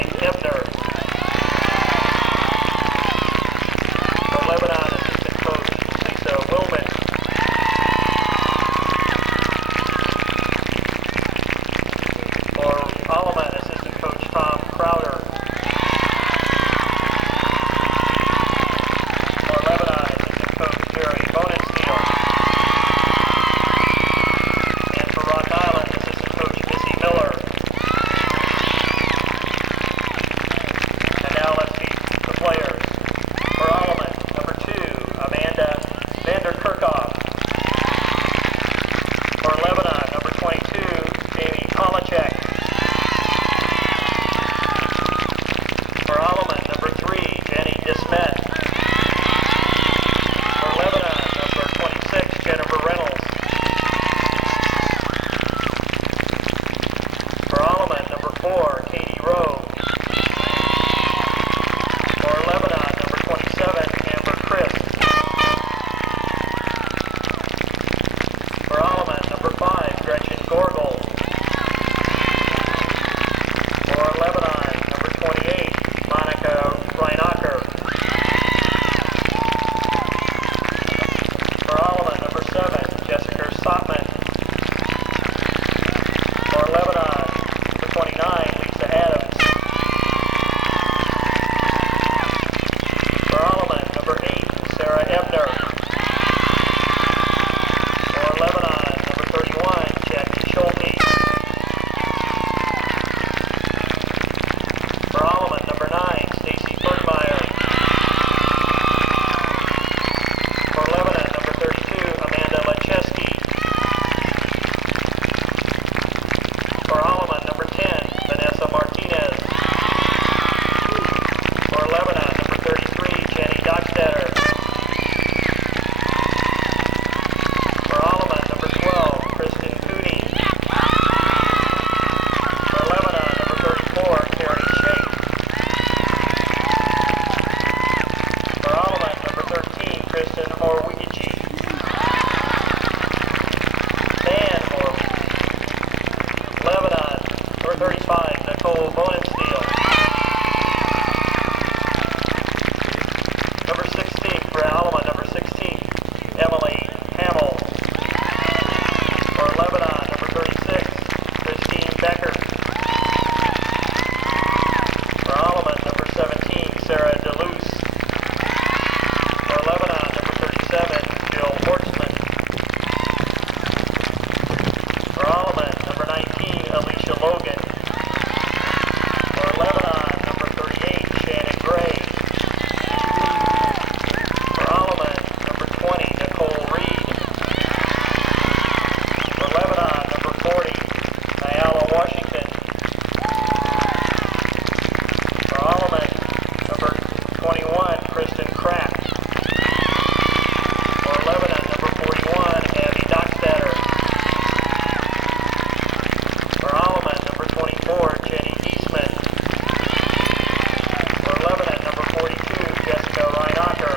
9, Ebner. For Lebanon, assistant coach Lisa Willman. For Alleman, assistant coach Tom Crowder. For Lebanon, assistant coach Jerry Bonensteel. And for Rock Island, assistant coach Missy Miller. And now let's meet the players. For Alleman, number 2, Amanda Vanderkerkhoff. For Lebanon, number 22, Jamie Kolacek. For Alleman, number 3, Jenny Dismet. For Lebanon, number 26, Jennifer Reynolds. For Alleman, number 4, Katie Rowe. For Lebanon, number 27, Amber Chris. For Alleman, number 5, Gretchen Gorgel. For Lebanon, number 28, Monica Reinacher. For Alleman, number 7, Jessica Sotman. For Lebanon, number 29, Lisa Adams. For Alleman, number 8, Sarah Ebner. For Lebanon, number 31, Jackie Schulte. For Alleman, number 9, Stacy Bergmeyer. For Lebanon, number 32, Amanda Lecheski. For Alleman, number 10, Vanessa Martinez. For Lebanon, number 33, Jenny Dockstetter. For Alleman, number 12, Kristen Cooney. For Lebanon, number 34, Carrie Shake. For Alleman, number 13, Kristen Orwigi. Dan Orwigi. Lebanon, number 35, Nicole Bonensteel. Number 16, for Alleman, number 16, Emily Hamill. For Lebanon, number 36, Christine Becker. For Alleman, number 17, Sarah DeLuce. For Lebanon, number 37, Jill Hortzman. For Alleman, number 19, Alicia Logan. For Lebanon, number 38, Shannon Gray. For Alleman, number 20, Nicole Reed. For Lebanon, number 40, Nyala Washington. For Alleman, number 21, Kristen Kraft. For Lebanon, number 41, Abby Dockstetter. For Alleman, number 24, Jenny Eastman. For Lebanon, number 42, Jessica Reinacher.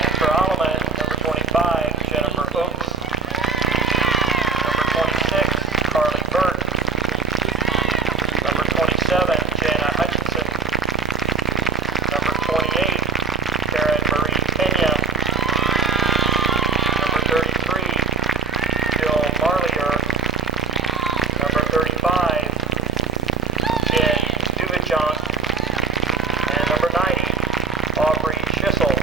And for Alleman, number 25, Jennifer Oaks. Number 26, Carly Burke. Number 27, Jana Hutchinson. Number 28, Karen Marie Pena. Number 33, Jill Marlier. Number 35, Jen Duvichon. And number 90, Aubrey Schissel.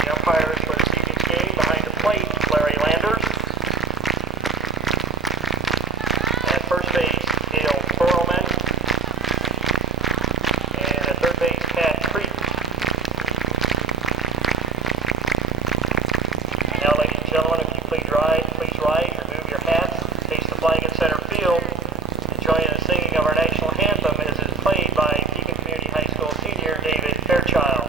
The umpires for this evening's game behind the plate, Larry Landers. At first base, Gail Perlman. And at third base, Pat Creek. And now, ladies and gentlemen, if you please rise, remove your hats, face the flag in center field, and join in the singing of our national anthem as it is played by Pekin Community High School senior David Fairchild.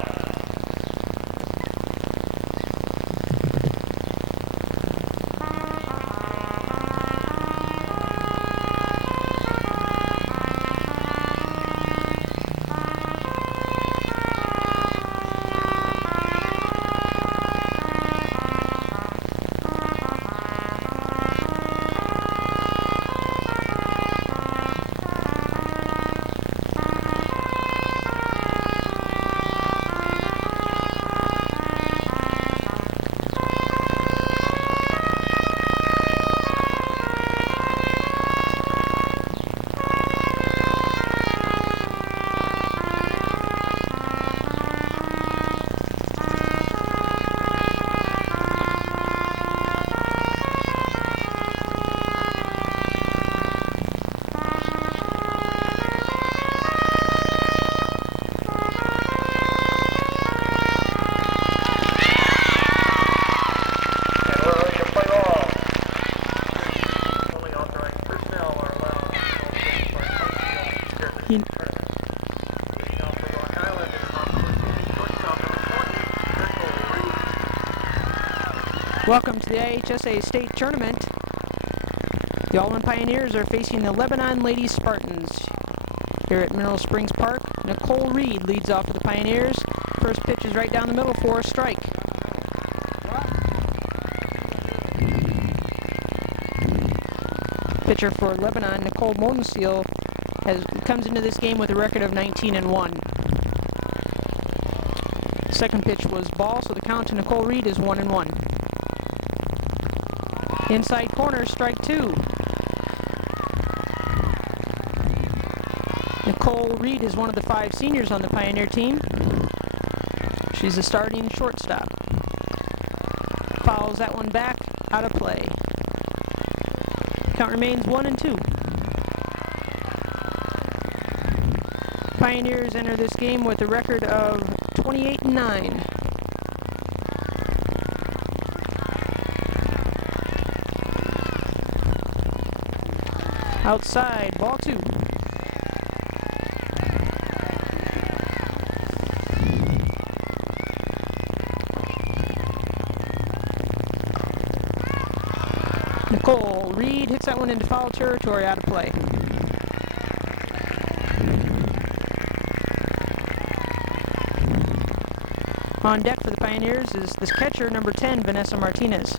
Welcome to the IHSA State Tournament. The Alleman Pioneers are facing the Lebanon Ladies Spartans. Here at Mineral Springs Park, Nicole Reed leads off for the Pioneers. First pitch is right down the middle for a strike. Pitcher for Lebanon, Nicole Reed, comes into this game with a record of 19-1. Second pitch was ball, so the count to Nicole Reed is 1-1. Inside corner, strike two. Nicole Reed is one of the 5 seniors on the Pioneer team. She's a starting shortstop. Fouls that one back, out of play. Count remains 1-2. Pioneers enter this game with a record of 28-9. Outside, ball 2. Nicole Reed hits that one into foul territory, out of play. On deck for the Pioneers is this catcher, number 10, Vanessa Martinez.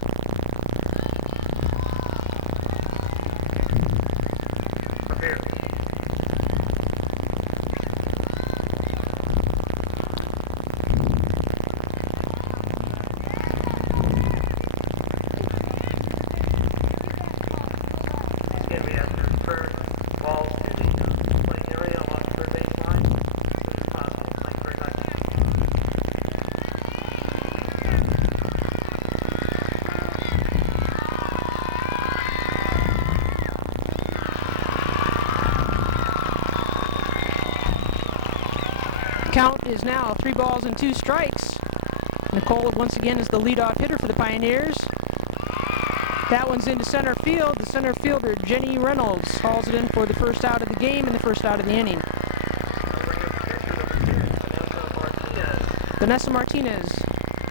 Count is now 3 balls and 2 strikes. Nicole once again is the leadoff hitter for the Pioneers. That one's into center field. The center fielder, Jenny Reynolds, hauls it in for the first out of the game and the first out of the inning. Vanessa Martinez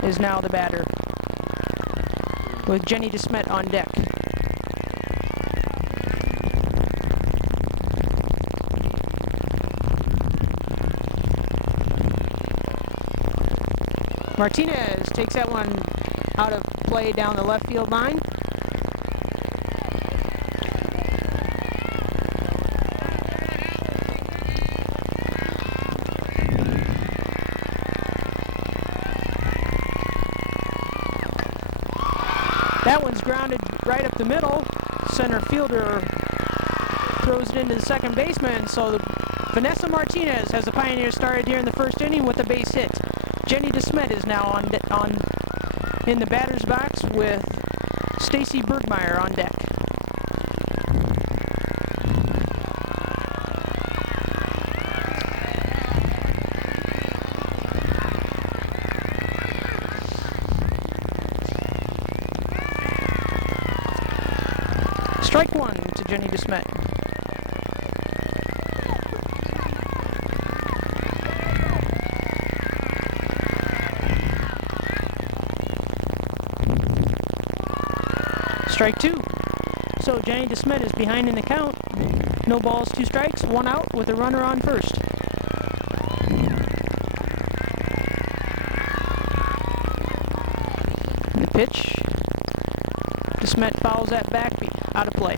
is now the batter, with Jenny DeSmet on deck. Martinez takes that one out of play down the left field line. That one's grounded right up the middle. Center fielder throws it into the second baseman, so Vanessa Martinez has the Pioneers started here in the first inning with a base hit. Jenny DeSmet is now in the batter's box with Stacy Bergmeyer on deck. Strike one to Jenny DeSmet. Strike two. So Jenny DeSmet is behind in the count. No balls, 2 strikes, 1 out with a runner on first. The pitch. DeSmet fouls that back, out of play.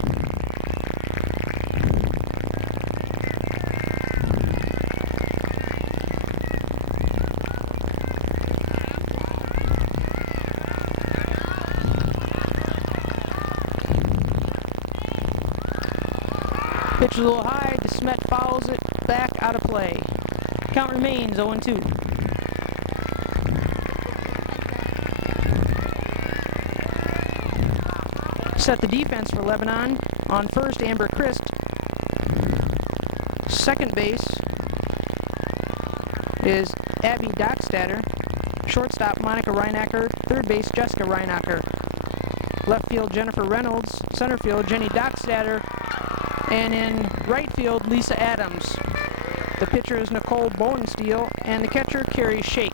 Pitch is a little high, DeSmet fouls it back, out of play. Count remains 0-2. Set the defense for Lebanon. On first, Amber Christ. Second base is Abby Dockstader. Shortstop, Monica Reinacker. Third base, Jessica Reinacker. Left field, Jennifer Reynolds. Center field, Jenny Dockstader. And in right field, Lisa Adams. The pitcher is Nicole Bowensteel, and the catcher, Carrie Shake.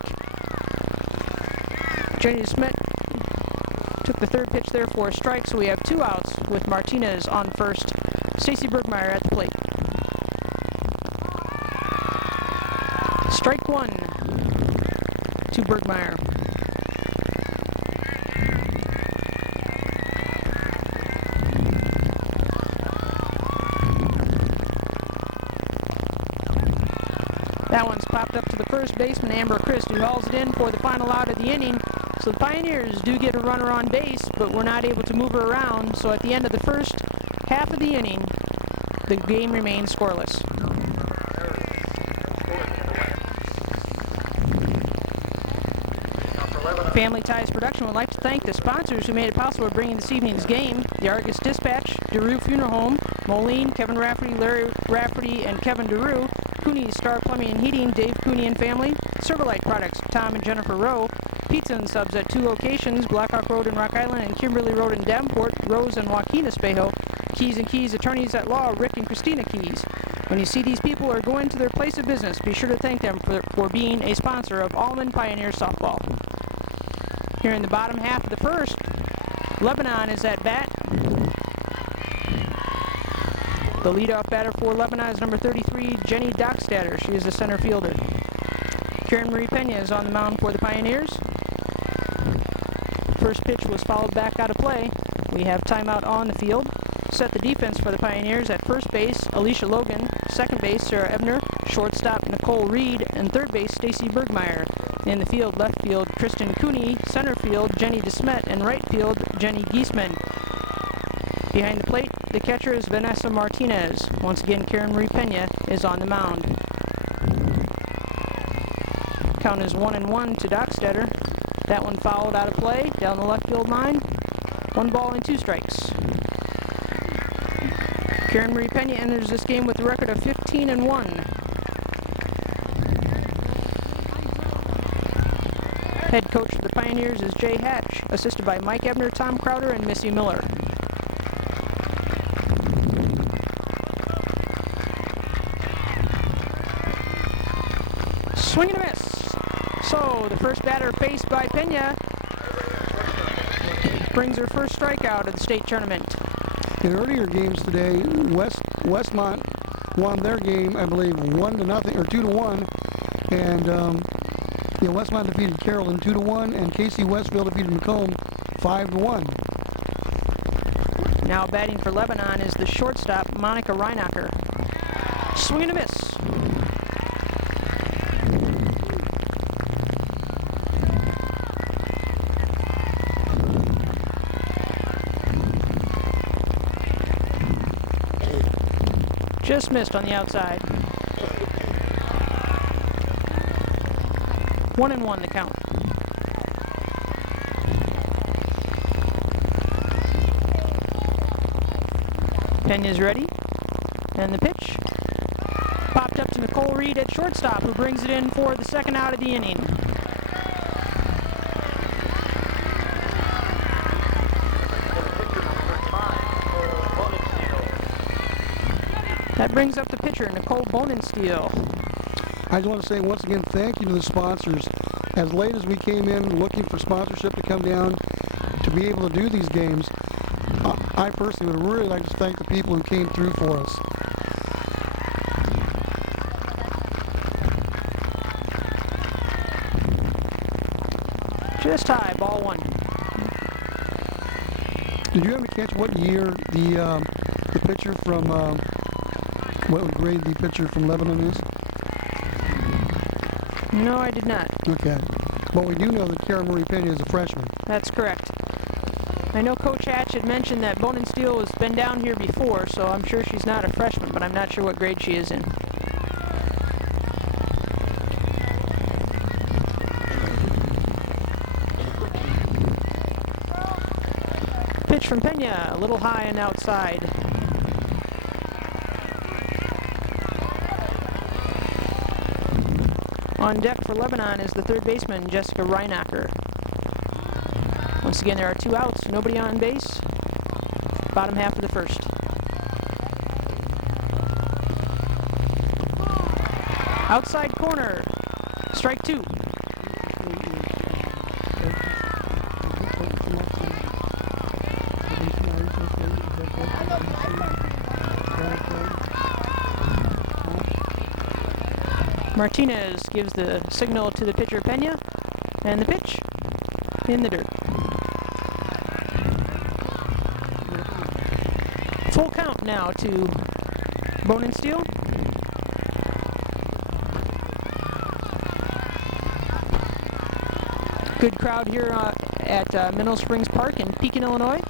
Jenny DeSmet Took the third pitch there for a strike, so we have 2 outs with Martinez on first. Stacy Bergmeyer at the plate. Strike 1 to Bergmeyer. That one's popped up to the first baseman, Amber Christ, who hauls it in for the final out of the inning. So the Pioneers do get a runner on base, but we're not able to move her around. So at the end of the first half of the inning, the game remains scoreless. Family Ties Production would like to thank the sponsors who made it possible bringing this evening's game: the Argus Dispatch, DeRue Funeral Home, Moline, Kevin Rafferty, Larry Rafferty, and Kevin DeRue, Cooney's Star Plumbing and Heating, Dave Cooney and Family, Silverlight Products, Tom and Jennifer Rowe, Pizza and Subs at 2 locations, Blackhawk Road in Rock Island and Kimberly Road in Davenport, Rose and Joaquin Espejo, Keys and Keys Attorneys at Law, Rick and Christina Keys. When you see these people or go into their place of business, be sure to thank them for being a sponsor of Alleman Pioneer Softball. Here in the bottom half of the first, Lebanon is at bat. The leadoff batter for Lebanon is number 33, Jenny Dockstader. She is the center fielder. Karen Marie Pena is on the mound for the Pioneers. First pitch was fouled back out of play. We have timeout on the field. Set the defense for the Pioneers at first base, Alicia Logan. Second base, Sarah Ebner. Shortstop, Nicole Reed. And third base, Stacy Bergmeyer. In the field, left field, Kristen Cooney. Center field, Jenny DeSmet. And right field, Jenny Giesman. Behind the plate, the catcher is Vanessa Martinez. Once again, Karen Marie Pena is on the mound. Count is 1-1 to Dockstader. That one fouled out of play, down the left field line. 1 ball and 2 strikes. Karen Marie Pena enters this game with a record of 15-1. Head coach for the Pioneers is Jay Hatch, assisted by Mike Ebner, Tom Crowder, and Missy Miller. Swing and a miss. So the first batter faced by Pena brings her first strikeout of the state tournament. In earlier games today, Westmont won their game, I believe, 1-0 or 2-1, and Westmont defeated Carrollton 2-1, and Casey Westfield defeated Macomb 5-1. Now batting for Lebanon is the shortstop, Monica Reinacher. Swing and a miss. Just missed on the outside. 1-1 the count. Pena's ready. And the pitch popped up to Nicole Reed at shortstop, who brings it in for the second out of the inning. That brings up the pitcher, Nicole Bonensteel. I just want to say once again thank you to the sponsors. As late as we came in looking for sponsorship to come down to be able to do these games, I personally would really like to thank the people who came through for us. Just high, ball 1. Did you ever catch what year the pitcher from what grade the pitcher from Lebanon is? No, I did not. Okay. But we do know that Karen Marie Pena is a freshman. That's correct. I know Coach Hatch had mentioned that Bonensteel has been down here before, so I'm sure she's not a freshman, but I'm not sure what grade she is in. Pitch from Pena, a little high and outside. On deck for Lebanon is the third baseman, Jessica Reinacher. Once again, there are 2 outs, nobody on base. Bottom half of the first. Outside corner, strike 2. Martinez gives the signal to the pitcher Pena, and the pitch in the dirt. Full count now to Bone and Steel. Good crowd here at Mineral Springs Park in Pekin, Illinois.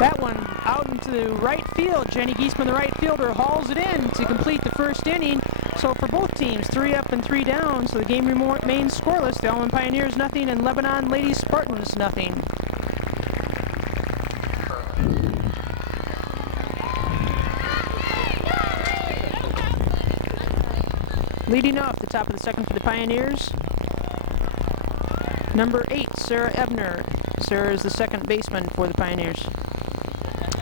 That one out into the right field. Jenny Giesman, the right fielder, hauls it in to complete the first inning. So for both teams, 3 up and 3 down. So the game remains scoreless. The Alleman Pioneers nothing and Lebanon Lady Spartans nothing. Leading off the top of the second for the Pioneers, number 8, Sarah Ebner. Sarah is the second baseman for the Pioneers.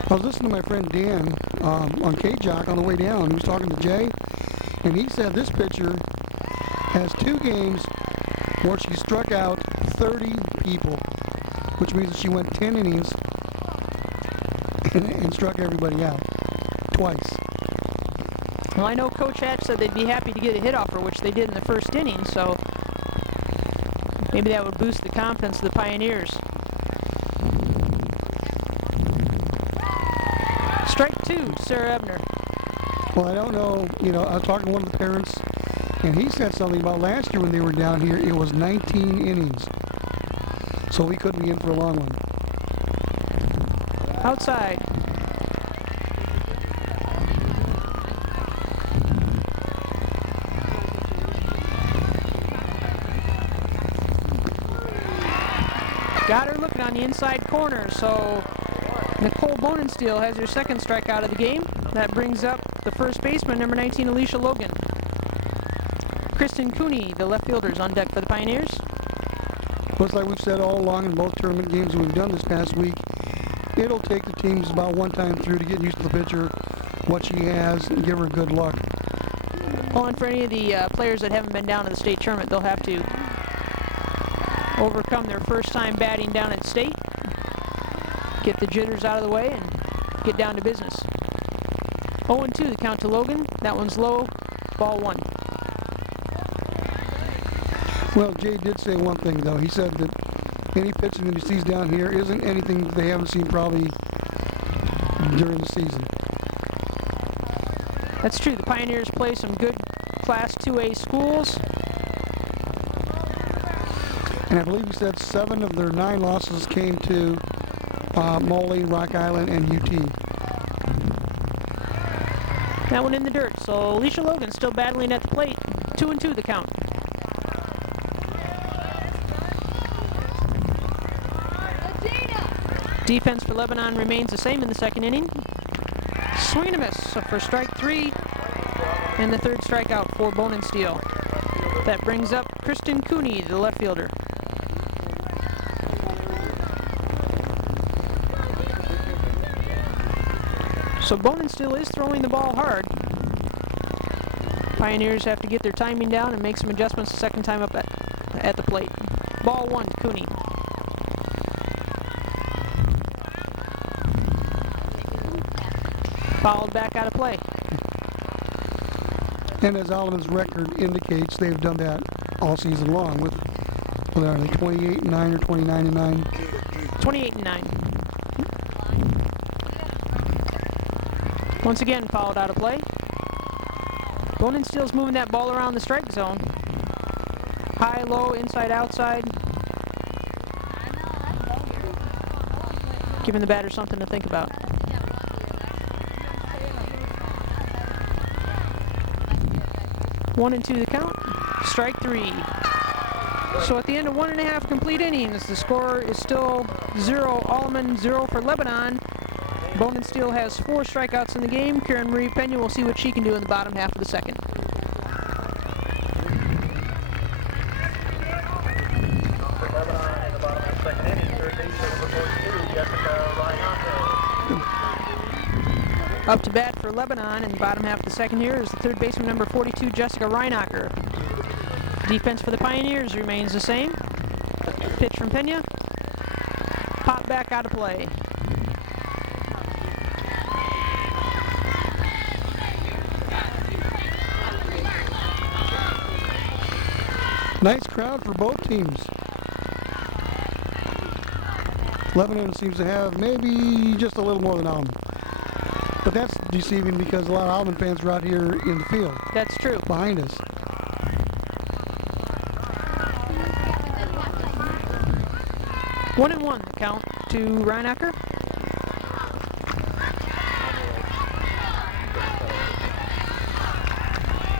I was listening to my friend Dan on K-Jock on the way down. He was talking to Jay, and he said this pitcher has 2 games where she struck out 30 people, which means that she went 10 innings and struck everybody out twice. Well, I know Coach Hatch said they'd be happy to get a hit off her, which they did in the first inning, so maybe that would boost the confidence of the Pioneers. Strike 2, Sarah Ebner. Well, I don't know, I was talking to one of the parents, and he said something about last year when they were down here, it was 19 innings. So we could be in for a long one. Outside. Got her looking on the inside corner, so Nicole Bonensteel has her second strikeout of the game. That brings up the first baseman, number 19, Alicia Logan. Kristen Cooney, the left fielder, is on deck for the Pioneers. Looks like we've said all along in both tournament games we've done this past week, it'll take the teams about one time through to get used to the pitcher, what she has, and give her good luck. Well, and for any of the players that haven't been down to the state tournament, they'll have to overcome their first time batting down at state, get the jitters out of the way, and get down to business. 0-2 the count to Logan. That one's low, ball 1. Well, Jay did say one thing, though. He said that any pitching that he sees down here isn't anything that they haven't seen probably during the season. That's true. The Pioneers play some good Class 2A schools. And I believe he said 7 of their 9 losses came to Moline, Rock Island, and UT. That one in the dirt. So Alicia Logan still battling at the plate. 2-2 the count. Defense for Lebanon remains the same in the second inning. Swing and a miss for strike 3 and the third strikeout for Bone and Steel. That brings up Kristen Cooney, the left fielder. So Bone and Steel is throwing the ball hard. Pioneers have to get their timing down and make some adjustments the second time up at the plate. Ball 1 to Cooney. Fouled back out of play. And as Alleman's record indicates, they've done that all season long with, what are they, 28-9 or 29-9? 28-9. Once again, fouled out of play. Bone and Steel's moving that ball around the strike zone. High, low, inside, outside. Giving the batter something to think about. One and 2 the count. Strike 3. So at the end of 1.5 complete innings, the score is still 0 Alleman, 0 for Lebanon. Bone and Steel has 4 strikeouts in the game. Karen Marie Pena will see what she can do in the bottom half of the second. Up to bat for Lebanon in the bottom half of the second here is the third baseman, number 42, Jessica Reinacher. Defense for the Pioneers remains the same. Pitch from Pena. Pop back out of play. Nice crowd for both teams. Lebanon seems to have maybe just a little more than Alleman. But that's deceiving because a lot of Alleman fans are out here in the field. That's true. Behind us. One and one, the count to Rhinecker.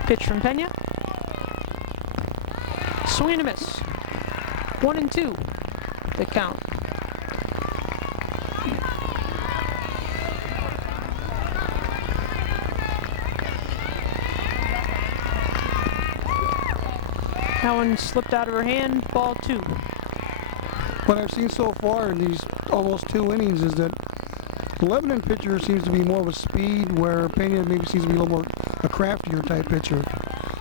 Pitch from Pena. Swing and a miss. 1 and 2, the count. That one slipped out of her hand, ball 2. What I've seen so far in these almost 2 innings is that the Lebanon pitcher seems to be more of a speed, where Pena maybe seems to be a little more a craftier type pitcher.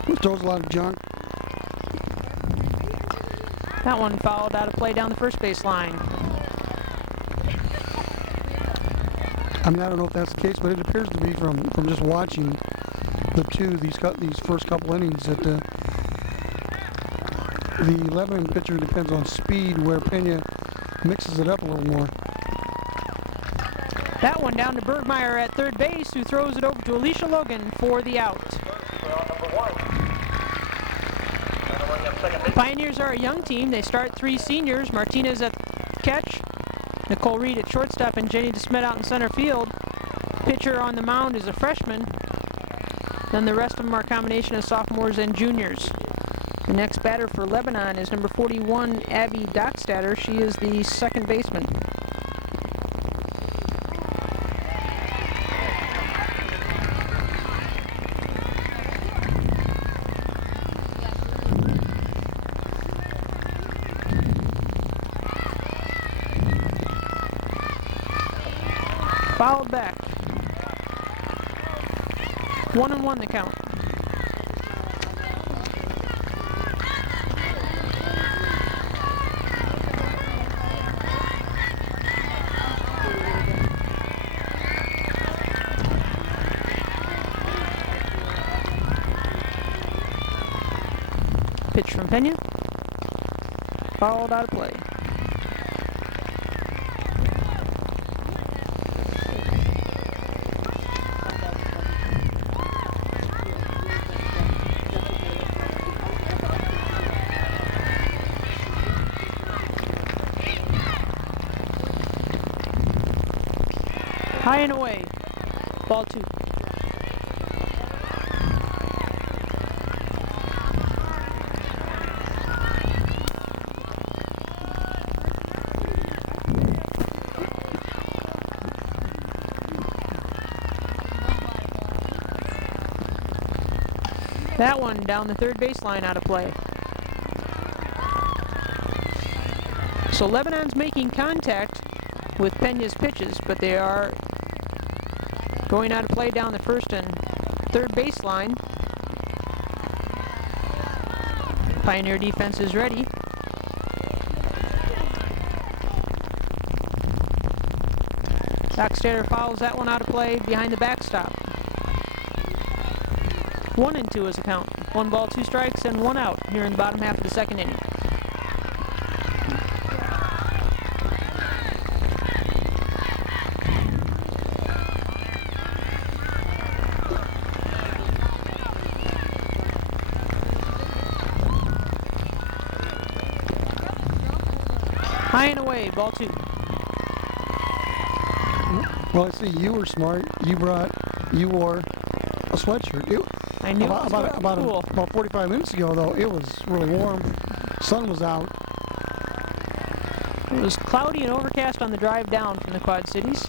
He throws a lot of junk. That one fouled out of play down the first base line. I mean, I don't know if that's the case, but it appears to be from just watching these first couple innings that the Lebanon pitcher depends on speed, where Pena mixes it up a little more. That one down to Bergmeyer at third base, who throws it over to Alicia Logan for the out. The Pioneers are a young team. They start 3 seniors, Martinez at catch, Nicole Reed at shortstop, and Jenny DeSmet out in center field. Pitcher on the mound is a freshman. Then the rest of them are a combination of sophomores and juniors. The next batter for Lebanon is number 41, Abby Dockstader. She is the second baseman. Fouled back. 1 and 1 the count. Pitch from Pena. Fouled out of play. High and away. Ball 2. That one down the third baseline out of play. So Lebanon's making contact with Pena's pitches, but they are going out of play down the first and third baseline. Pioneer defense is ready. Dockstader fouls that one out of play behind the backstop. 1 and 2 is the count. 1 ball, 2 strikes, and 1 out here in the bottom half of the second inning. High and away, ball 2. Well, I see you were smart. You wore a sweatshirt. I knew it was cool. About 45 minutes ago, though, it was really warm. Sun was out. It was cloudy and overcast on the drive down from the Quad Cities.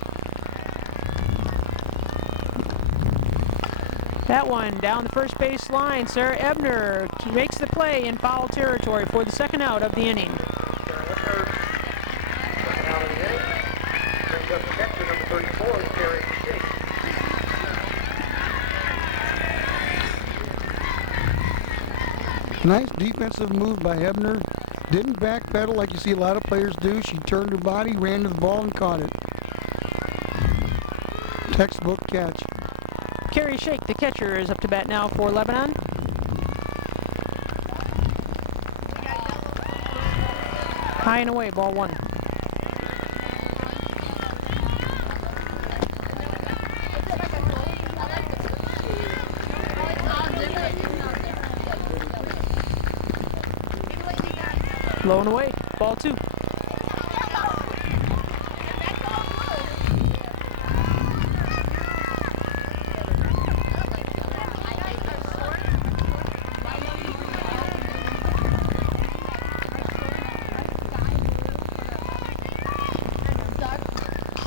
That one down the first base line. Sarah Ebner makes the play in foul territory for the second out of the inning. Nice defensive move by Ebner. Didn't backpedal like you see a lot of players do. She turned her body, ran to the ball, and caught it. Textbook catch. Carrie Shake, the catcher, is up to bat now for Lebanon. High and away, ball 1. Low and away, ball 2.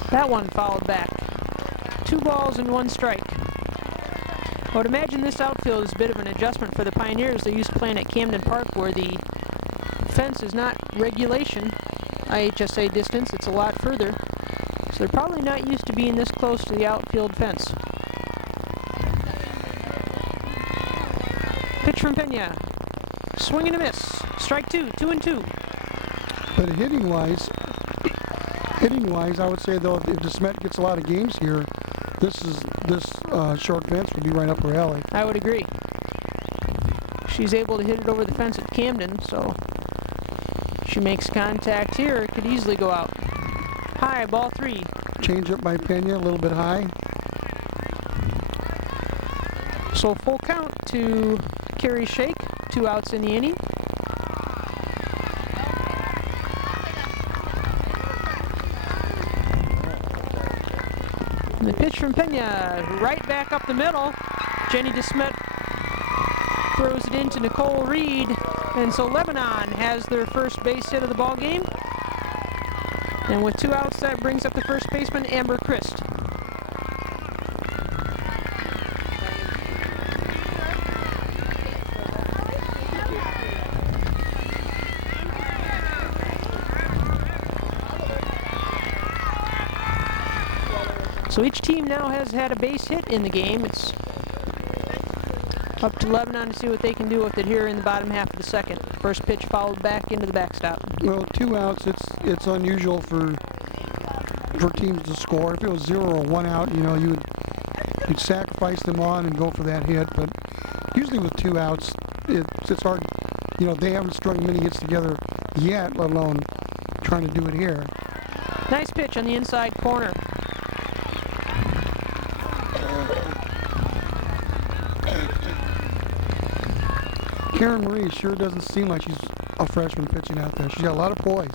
That one fouled back. 2 balls and 1 strike. I would imagine this outfield is a bit of an adjustment for the Pioneers. They're used to playing at Camden Park where the fence is not regulation IHSA distance, it's a lot further. So they're probably not used to being this close to the outfield fence. Pitch from Pena. Swing and a miss. Strike 2, 2-2. But hitting-wise, I would say though, if DeSmet gets a lot of games here, this short fence would be right up her alley. I would agree. She's able to hit it over the fence at Camden, so she makes contact here. It could easily go out. High, ball 3. Change up by Pena, a little bit high. So full count to Carrie Shake. 2 outs in the inning. And the pitch from Pena, right back up the middle. Jenny DeSmet throws it into Nicole Reed, and so Lebanon has their first base hit of the ball game. And with 2 outs, that brings up the first baseman, Amber Christ. So each team now has had a base hit in the game. It's up to Lebanon to see what they can do with it here in the bottom half of the second. First pitch fouled back into the backstop. Well, 2 outs, it's unusual for teams to score. If it was 0 or 1 out, you know, you'd sacrifice them on and go for that hit. But usually with 2 outs, it's hard. You know, they haven't strung many hits together yet, let alone trying to do it here. Nice pitch on the inside corner. Karen Marie sure doesn't seem like she's a freshman pitching out there. She's got a lot of poise.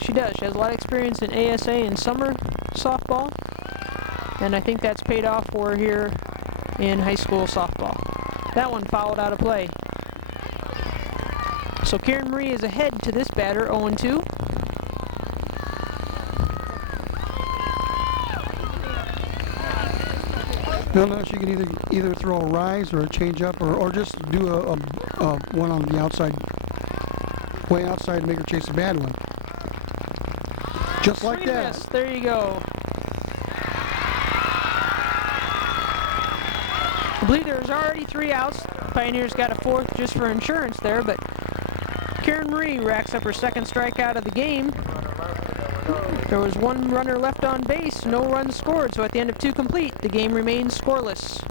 She does. She has a lot of experience in ASA and summer softball, and I think that's paid off for her here in high school softball. That one fouled out of play. So Karen Marie is ahead to this batter, 0-2. No, she can either throw a rise or a changeup, or just do a one on the outside, way outside, and make her chase a bad one. Just like that. Miss. There you go. I believe there's already 3 outs. Pioneers got a 4th just for insurance there, but Karen Marie racks up her 2nd strikeout of the game. There was 1 runner left on base, no runs scored, so at the end of 2 complete, the game remains scoreless.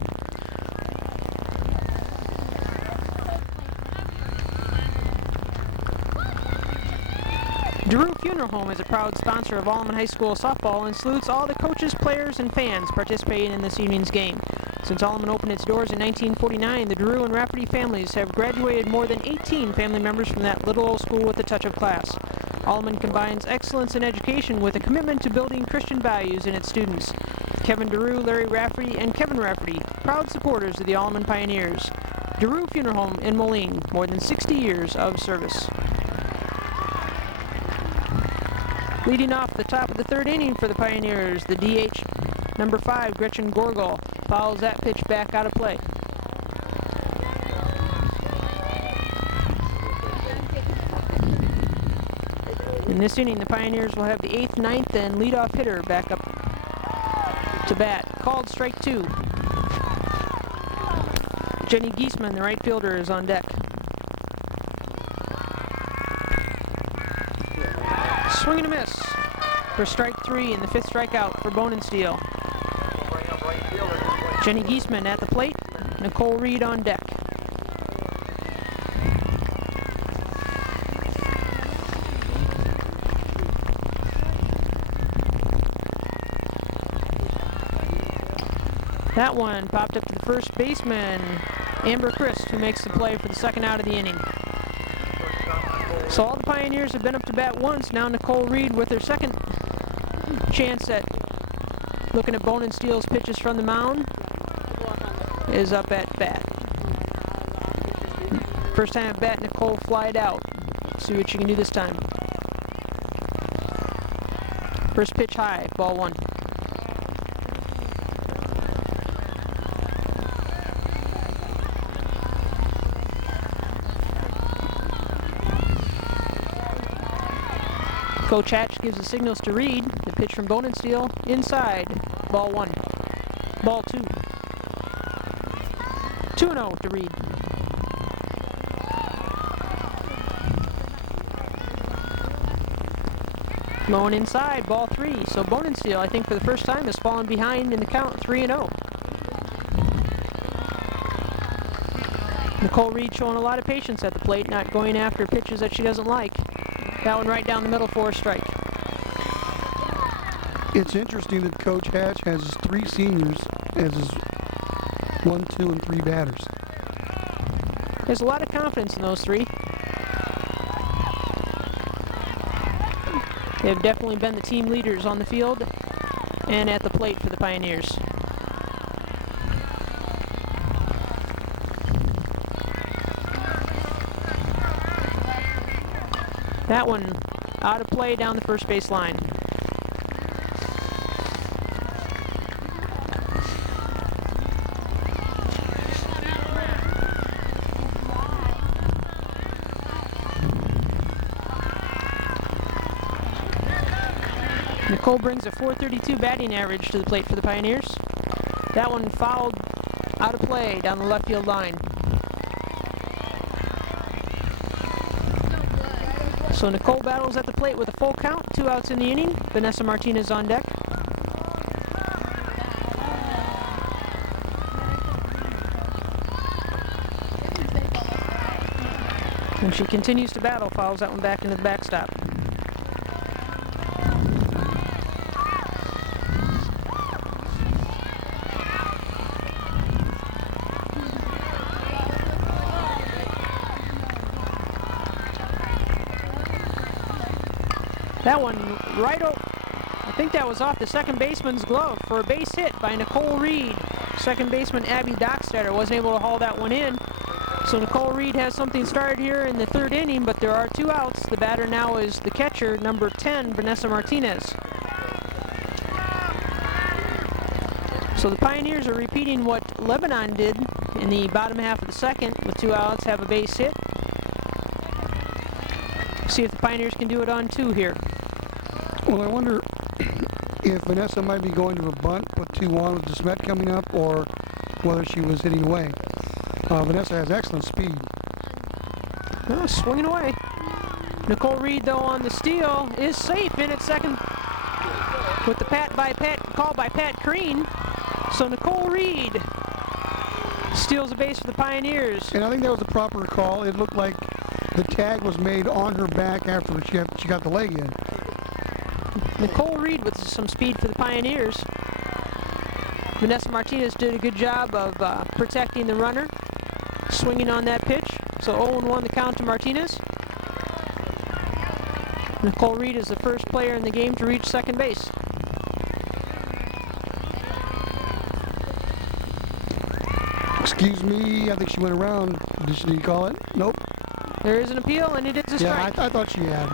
Drew Funeral Home is a proud sponsor of Alleman High School softball and salutes all the coaches, players, and fans participating in this evening's game. Since Alleman opened its doors in 1949, the Drew and Rafferty families have graduated more than 18 family members from that little old school with a touch of class. Alleman combines excellence in education with a commitment to building Christian values in its students. Kevin DeRue, Larry Rafferty, and Kevin Rafferty, proud supporters of the Alleman Pioneers. DeRue Funeral Home in Moline, more than 60 years of service. Leading off the top of the 3rd inning for the Pioneers, the DH, number 5, Gretchen Gorgel, fouls that pitch back out of play. In this inning, the Pioneers will have the 8th, 9th, and leadoff hitter back up to bat. Called strike 2. Jenny Giesman, the right fielder, is on deck. Swing and a miss for strike 3 and the 5th strikeout for Bonensteel. Jenny Giesman at the plate, Nicole Reed on deck. That one popped up to the first baseman, Amber Christ, who makes the play for the second out of the inning. So all the Pioneers have been up to bat once. Now Nicole Reed with her second chance at looking at Bone and Steel's pitches from the mound is up at bat. First time at bat, Nicole flied out. See what she can do this time. First pitch high, ball one. Coach Hatch gives the signals to Reed. The pitch from Bone and Steel inside. Ball one. Ball two. 2-0 to Reed. Going inside, ball three. So Bone and Steel, I think for the first time, has fallen behind in the count, 3-0. Nicole Reed showing a lot of patience at the plate, not going after pitches that she doesn't like. That one right down the middle for a strike. It's interesting that Coach Hatch has his 3 seniors as his 1, 2, and 3 batters. There's a lot of confidence in those 3. They've definitely been the team leaders on the field and at the plate for the Pioneers. That one out of play down the first base line. Nicole brings a .432 batting average to the plate for the Pioneers. That one fouled out of play down the left field line. So Nicole battles at the plate with a full count, 2 outs in the inning. Vanessa Martinez on deck. And she continues to battle, fouls that one back into the backstop. That one right I think that was off the second baseman's glove for a base hit by Nicole Reed. Second baseman Abby Dockstetter wasn't able to haul that one in. So Nicole Reed has something started here in the 3rd inning, but there are 2 outs. The batter now is the catcher, number 10, Vanessa Martinez. So the Pioneers are repeating what Lebanon did in the bottom half of the 2nd with 2 outs, have a base hit. See if the Pioneers can do it on 2 here. Well, I wonder if Vanessa might be going to a bunt with 2 on with DeSmet coming up, or whether she was hitting away. Vanessa has excellent speed. Oh, swinging away. Nicole Reed, though, on the steal is safe in at second with the call by Pat Crean. So Nicole Reed steals a base for the Pioneers. And I think that was a proper call. It looked like the tag was made on her back after she got the leg in. Nicole Reed with some speed for the Pioneers. Vanessa Martinez did a good job of protecting the runner, swinging on that pitch. So 0-1 the count to Martinez. Nicole Reed is the first player in the game to reach second base. Excuse me, I think she went around. Did you call it? Nope. There is an appeal, and it is a strike. Yeah, I thought she had.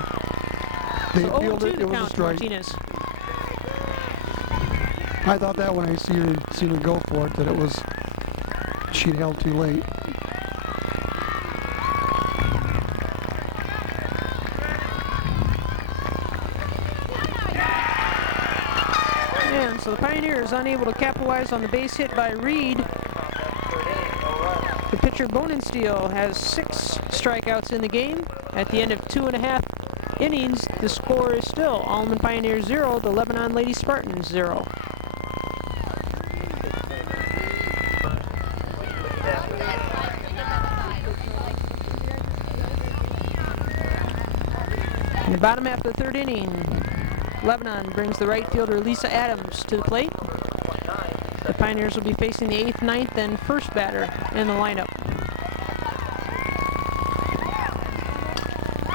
They So appealed 0-2 it. the It was a count to strike. Martinez. I thought that when I seen her go for it, that it was she'd held too late. And so the Pioneers unable to capitalize on the base hit by Reed. The pitcher Bone and Steel has 6 strikeouts in the game. At the end of 2.5 innings, the score is still Alleman Pioneers 0, the Lebanon Lady Spartans 0. In the bottom half of the 3rd inning, Lebanon brings the right fielder Lisa Adams to the plate. The Pioneers will be facing the 8th, 9th, and 1st batter in the lineup.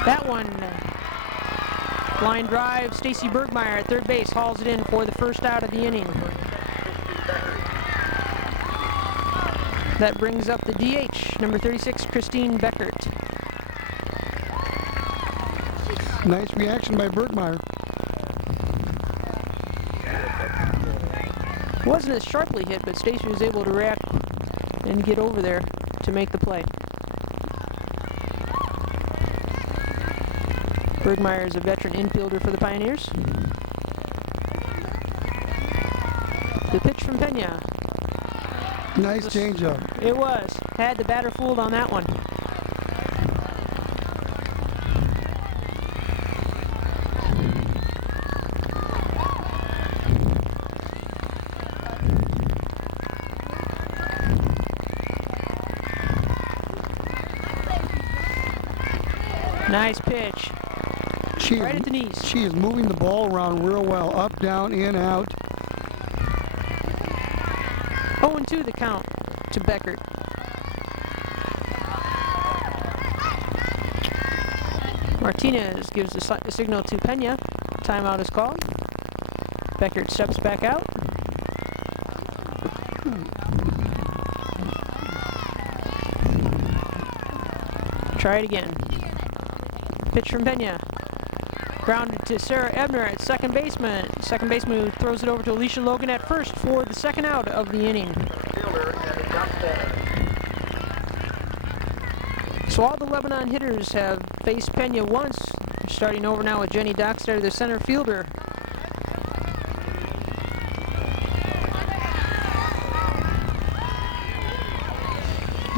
That one, line drive, Stacy Bergmeyer at third base hauls it in for the first out of the inning. That brings up the DH, number 36, Christine Beckert. Nice reaction by Bergmeyer. Wasn't as sharply hit, but Stacy was able to react and get over there to make the play. Bergmeyer is a veteran infielder for the Pioneers. The pitch from Pena. Nice changeup. It was. Had the batter fooled on that one. Nice pitch. Right at the knees. She is moving the ball around real well. Up, down, in, out. 0-2 the count to Beckert. Martinez gives the signal to Pena. Timeout is called. Beckert steps back out. Try it again. Pitch from Pena. Grounded to Sarah Ebner at second baseman. Second baseman who throws it over to Alicia Logan at first for the second out of the inning. So all the Lebanon hitters have faced Pena once. They're starting over now with Jenny Dockstader, the center fielder.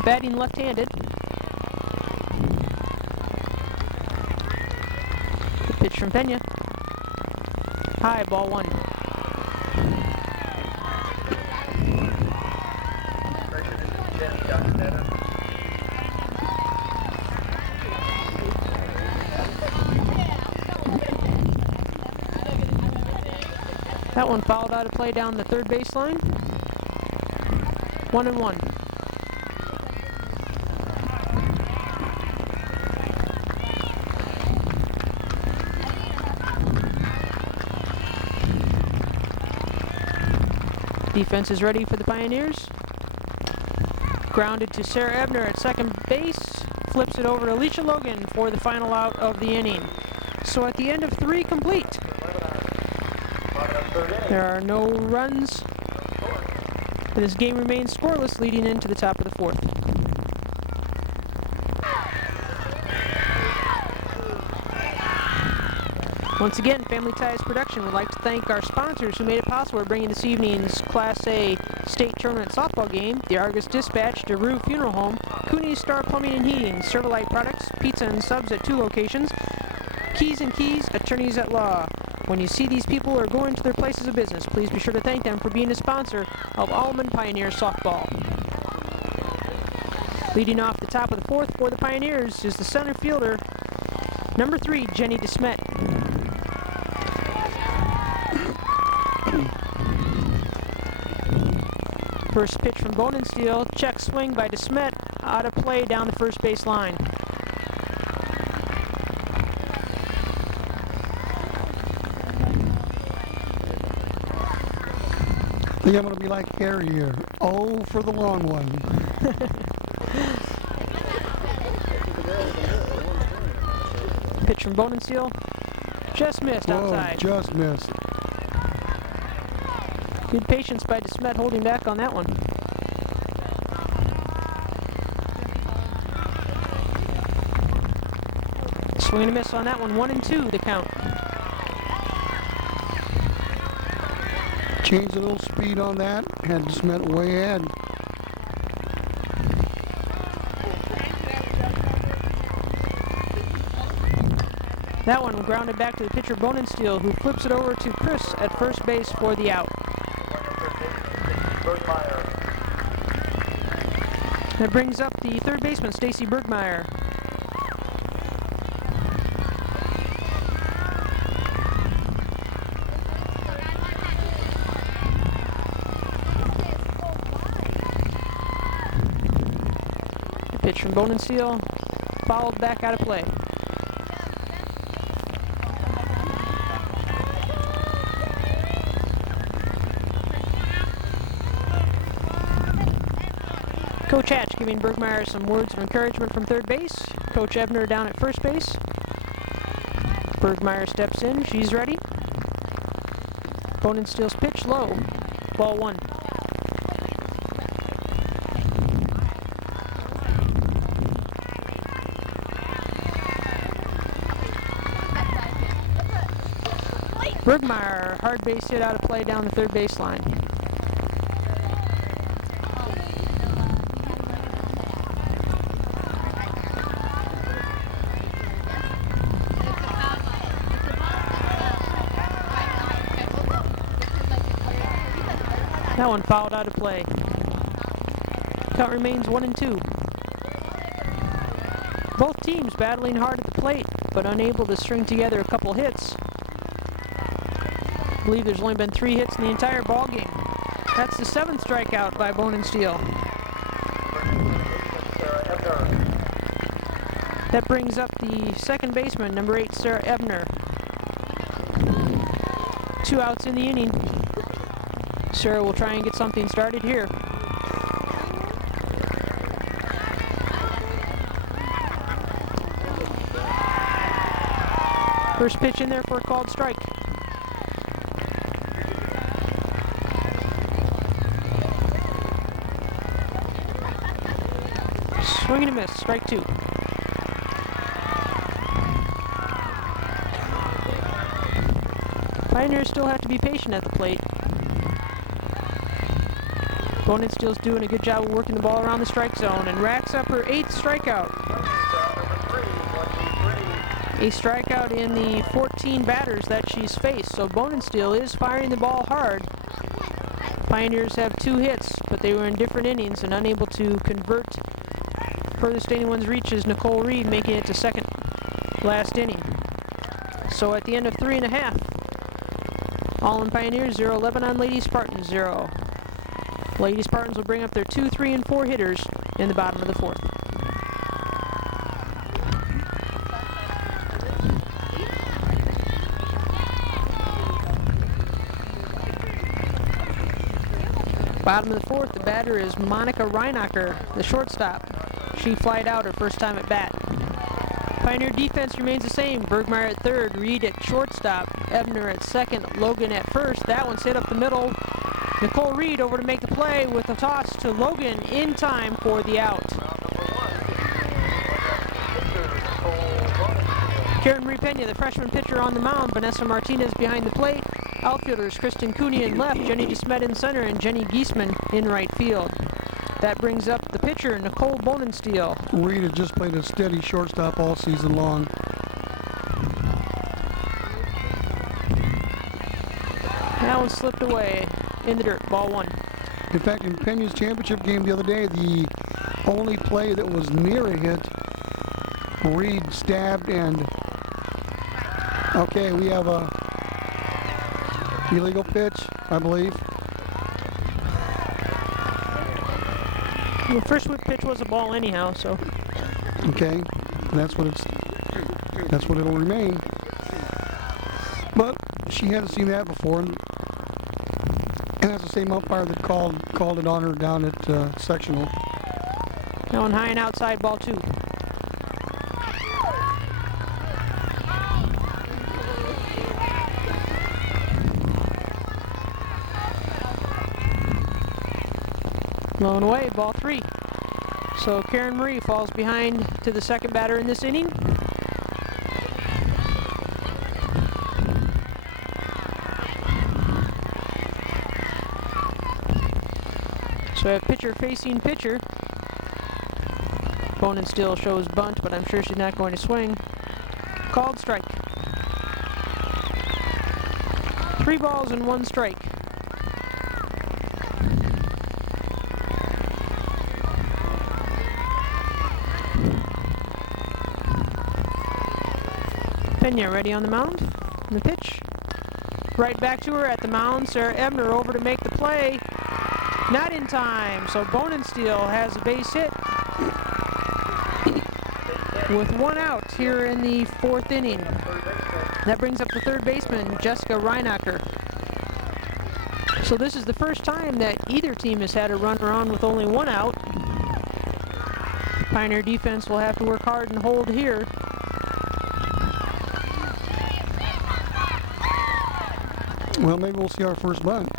Batting left-handed. Pitch from Pena. High, ball one. That one fouled out of play down the third baseline. 1-1. Defense is ready for the Pioneers. Grounded to Sarah Ebner at second base. Flips it over to Alicia Logan for the final out of the inning. So at the end of 3 complete, there are no runs. This game remains scoreless leading into the top of the 4th. Once again, Family Ties Production would like to thank our sponsors who made it possible for bringing this evening's Class A state tournament softball game: the Argus Dispatch, DeRue Funeral Home, Cooney's Star Plumbing and Heating, Servalite Products, Pizza and Subs at 2 locations, Keys and Keys, Attorneys at Law. When you see these people are going to their places of business, please be sure to thank them for being a sponsor of Alleman Pioneer Softball. Leading off the top of the 4th for the Pioneers is the center fielder, number 3, Jenny DeSmet. First pitch from Bonensteel, check swing by DeSmet, out of play down the first base line. I think I'm going to be like Harry here. Oh, for the long one. Pitch from Bonensteel, just missed outside. Just missed. Good patience by DeSmet holding back on that one. Swing and a miss on that one. 1-2 the count. Changed a little speed on that. Had DeSmet way ahead. That one grounded back to the pitcher Bonensteel, who flips it over to Chris at first base for the out. That brings up the third baseman, Stacy Bergmeyer. pitch from Bonensteel, fouled back out of play. Coach Hatch giving Bergmeyer some words of encouragement from third base. Coach Ebner down at first base. Bergmeyer steps in, she's ready. Bonensteel's pitch low, ball 1. Bergmeyer, hard base hit out of play down the third baseline. That one fouled out of play. Count remains 1-2. Both teams battling hard at the plate, but unable to string together a couple hits. I believe there's only been 3 hits in the entire ball game. That's the 7th strikeout by Bonensteel. That brings up the second baseman, number 8, Sarah Ebner. 2 outs in the inning. Sarah will try and get something started here. First pitch in there for a called strike. Swing and a miss, strike 2. Pioneers still have to be patient at the plate. Bonensteel's doing a good job of working the ball around the strike zone and racks up her 8th strikeout. A strikeout in the 14 batters that she's faced, so Bonensteel is firing the ball hard. Pioneers have 2 hits, but they were in different innings and unable to convert. Furthest anyone's reach is Nicole Reed, making it to second last inning. So at the end of 3.5, Alleman Pioneers 0, Lebanon Lady Spartans 0. Lady Spartans will bring up their 2, 3, and 4 hitters in the bottom of the 4th. Bottom of the 4th, the batter is Monica Reinacher, the shortstop. She flied out her first time at bat. Pioneer defense remains the same. Bergmeyer at third, Reed at shortstop, Ebner at second, Logan at first. That one's hit up the middle. Nicole Reed over to make the play with a toss to Logan in time for the out. Karen Marie Pena, the freshman pitcher on the mound. Vanessa Martinez behind the plate. Outfielders Kristen Cooney in left, Jenny DeSmet in center, and Jenny Giesman in right field. That brings up the pitcher, Nicole Bonensteel. Reed has just played a steady shortstop all season long. That one slipped away in the dirt, ball 1. In fact, in Pena's championship game the other day, the only play that was near a hit, Reed stabbed and... Okay, we have a illegal pitch, I believe. The first whip pitch was a ball anyhow, so... Okay, that's what it'll remain. But she hadn't seen that before, and that's the same umpire that called it on her down at sectional. That one high and outside, ball 2. Blown away, ball 3. So Karen Marie falls behind to the second batter in this inning. So we have pitcher facing pitcher. Bonensteel shows bunt, but I'm sure she's not going to swing. Called strike. 3 balls and 1 strike. Pena ready on the mound. And the pitch. Right back to her at the mound. Sarah Ebner over to make the play. Not in time, so Bonensteel has a base hit. with one out here in the fourth inning. That brings up the third baseman, Jessica Reinacher. So this is the first time that either team has had a runner on with only one out. Pioneer defense will have to work hard and hold here. Well, maybe we'll see our first bunt.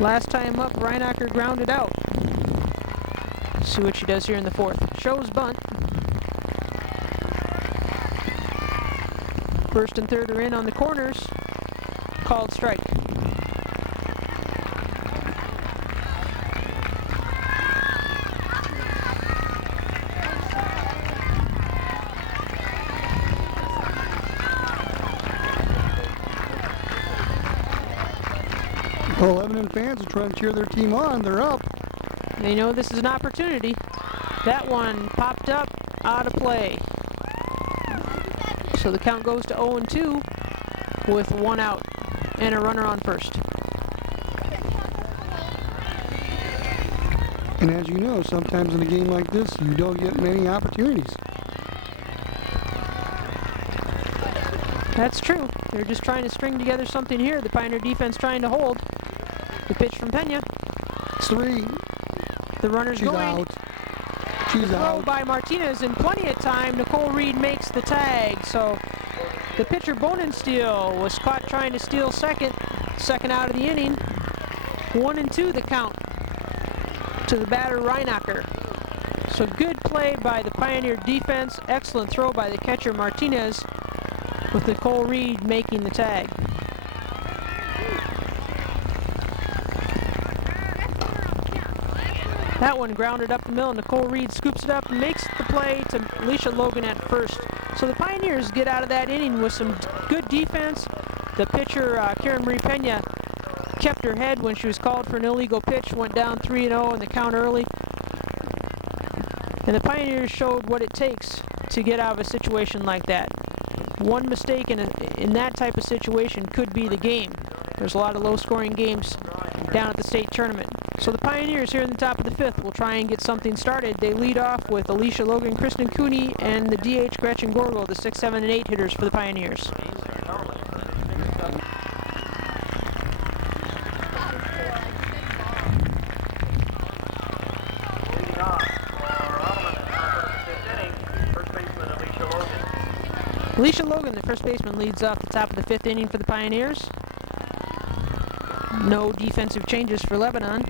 Last time up, Reinacher grounded out. See what she does here in the fourth. Shows bunt. First and third are in on the corners. Called strike. Well, Lebanon fans are trying to cheer their team on. They're up. They know this is an opportunity. That one popped up, out of play. So the count goes to 0-2 with one out and a runner on first. And as you know, sometimes in a game like this, you don't get many opportunities. That's true. They're just trying to string together something here. The Pioneer defense trying to hold. The pitch from Pena. It's 3. The runner's She's going. out. She's Throw out. by Martinez in plenty of time. Nicole Reed makes the tag. So the pitcher Bonensteel was caught trying to steal second. Second out of the inning. 1-2 the count to the batter Reinacher. So good play by the Pioneer defense. Excellent throw by the catcher Martinez, with Nicole Reed making the tag. That one grounded up the middle. Nicole Reed scoops it up and makes the play to Alicia Logan at first. So the Pioneers get out of that inning with some good defense. The pitcher, Karen Marie Pena, kept her head when she was called for an illegal pitch, went down 3-0 in the count early. And the Pioneers showed what it takes to get out of a situation like that. One mistake in that type of situation could be the game. There's a lot of low-scoring games down at the state tournament. So the Pioneers here in the top of the fifth will try and get something started. They lead off with Alicia Logan, Kristen Cooney, and the DH Gretchen Gorgel, the 6, 7, and 8 hitters for the Pioneers. Alicia Logan, the first baseman, leads off the top of the fifth inning for the Pioneers. No defensive changes for Lebanon.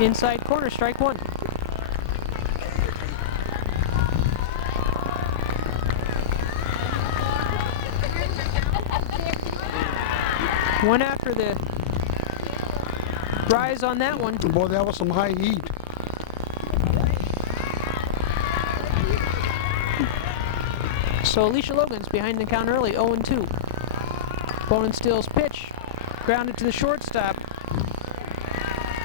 Inside corner, strike one. One after the rise on that one. Boy, that was some high heat. So Alicia Logan's behind the count early, 0-2. Bonensteel's pitch, grounded to the shortstop.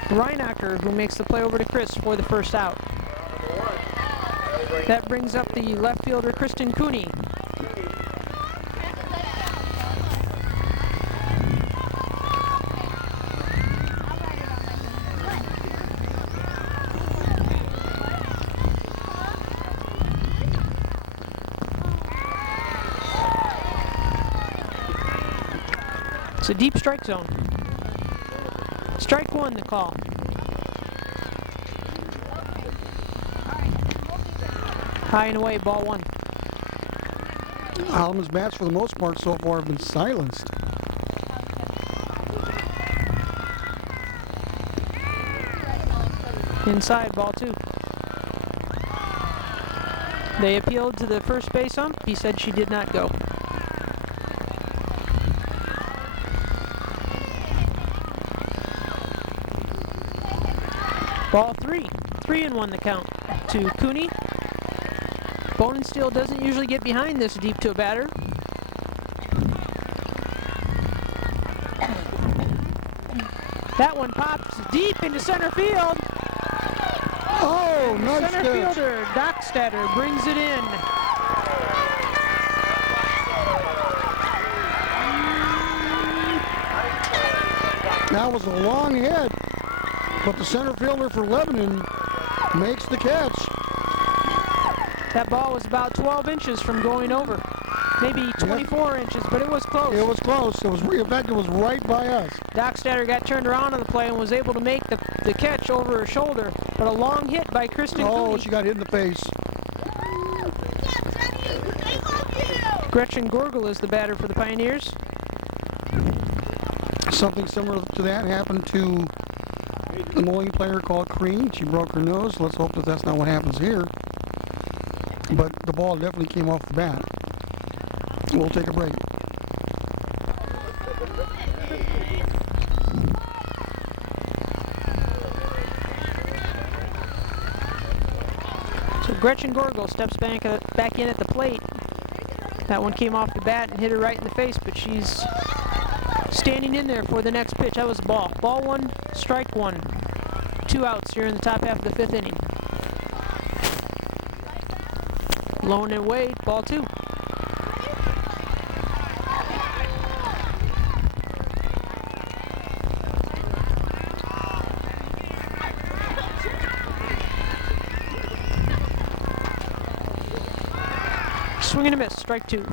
Reinacher, who makes the play over to Chris for the first out. That brings up the left fielder, Kristen Cooney. It's a deep strike zone. Strike one, the call. High and away, ball one. Alleman's bats, for the most part so far, have been silenced. Inside, ball two. They appealed to the first base ump. He said she did not go. Ball three. 3-1 the count to Cooney. Bonensteel doesn't usually get behind this deep to a batter. That one pops deep into center field. Oh, nice Center catch. fielder Dockstader brings it in. That was a long hit, but the center fielder for Lebanon makes the catch. That ball was about 12 inches from going over. Maybe 24 inches, but it was close. It was close. In fact, it was right by us. Dockstader got turned around on the play and was able to make the catch over her shoulder, but a long hit by Kristen Oh, Cooney. she got hit in the face. Gretchen Gorgel is the batter for the Pioneers. Something similar to that happened to the Moline player called Crean. She broke her nose. Let's hope that that's not what happens here. But the ball definitely came off the bat. We'll take a break. So Gretchen Gorgel steps back in at the plate. That one came off the bat and hit her right in the face, but she's standing in there for the next pitch. That was a ball. Ball one, strike one. 2 outs here in the top half of the 5th inning. Low and away, ball 2. Swing and a miss, strike 2.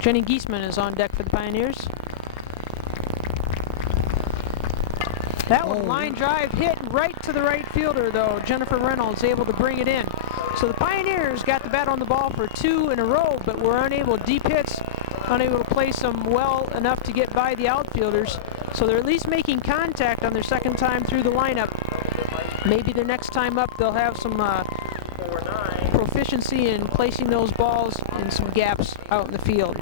Jenny Giesman is on deck for the Pioneers. That one, line drive hit right to the right fielder, though. Jennifer Reynolds able to bring it in. So the Pioneers got the bat on the ball for 2 in a row, but were unable, deep hits, unable to place them well enough to get by the outfielders. So they're at least making contact on their second time through the lineup. Maybe the next time up they'll have some proficiency in placing those balls in some gaps out in the field.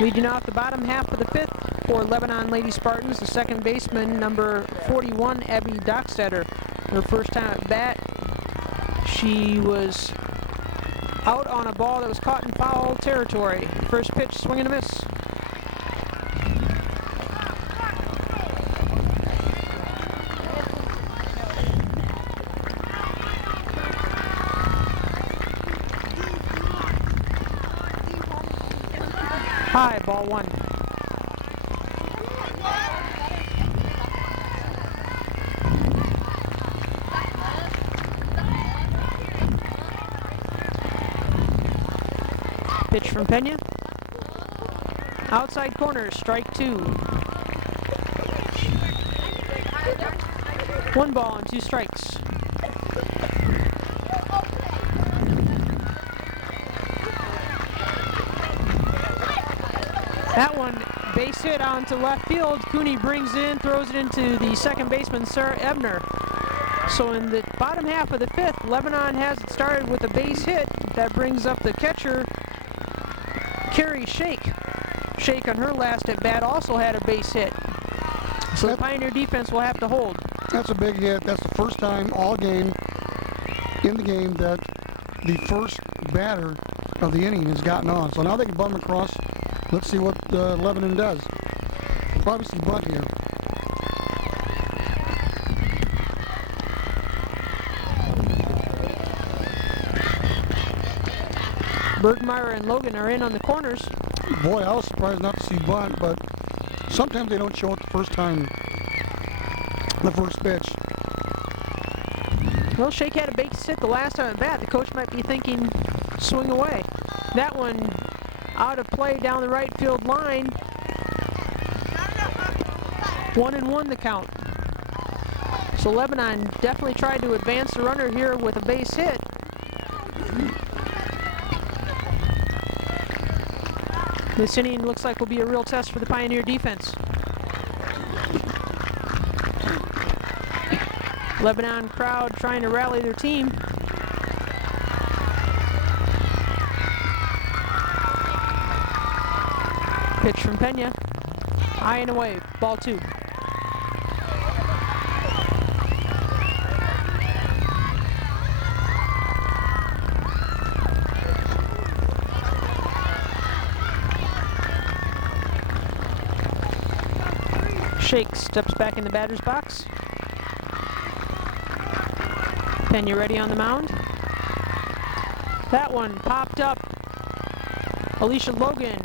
Leading off the bottom half of the 5th for Lebanon Lady Spartans, the second baseman, number 41, Abby Dockstetter. Her first time at bat, she was out on a ball that was caught in foul territory. First pitch, swing and a miss. High, ball 1. Pitch from Pena. Outside corner, strike 2. 1 ball and 2 strikes. That one, base hit onto left field. Cooney brings it in, throws it into the second baseman, Sarah Ebner. So in the bottom half of the 5th, Lebanon has it started with a base hit. That brings up the catcher, Carrie Shake. Shake on her last at bat also had a base hit. So the Pioneer defense will have to hold. That's a big hit. That's the first time all game in the game that the first batter of the inning has gotten on. So now they can bunt him across. Let's see what Lebanon does. Probably some bunt here. Bergmeyer and Logan are in on the corners. Boy, I was surprised not to see bunt, but sometimes they don't show it the first time, the first pitch. Well, Shake had a base hit the last time at bat. The coach might be thinking swing away. That one out of play down the right field line. 1-1 the count. So Lebanon definitely tried to advance the runner here with a base hit. This inning looks like will be a real test for the Pioneer defense. Lebanon crowd trying to rally their team. Pitch from Pena. High and away, ball 2. Shake steps back in the batter's box. Pena ready on the mound. That one popped up. Alicia Logan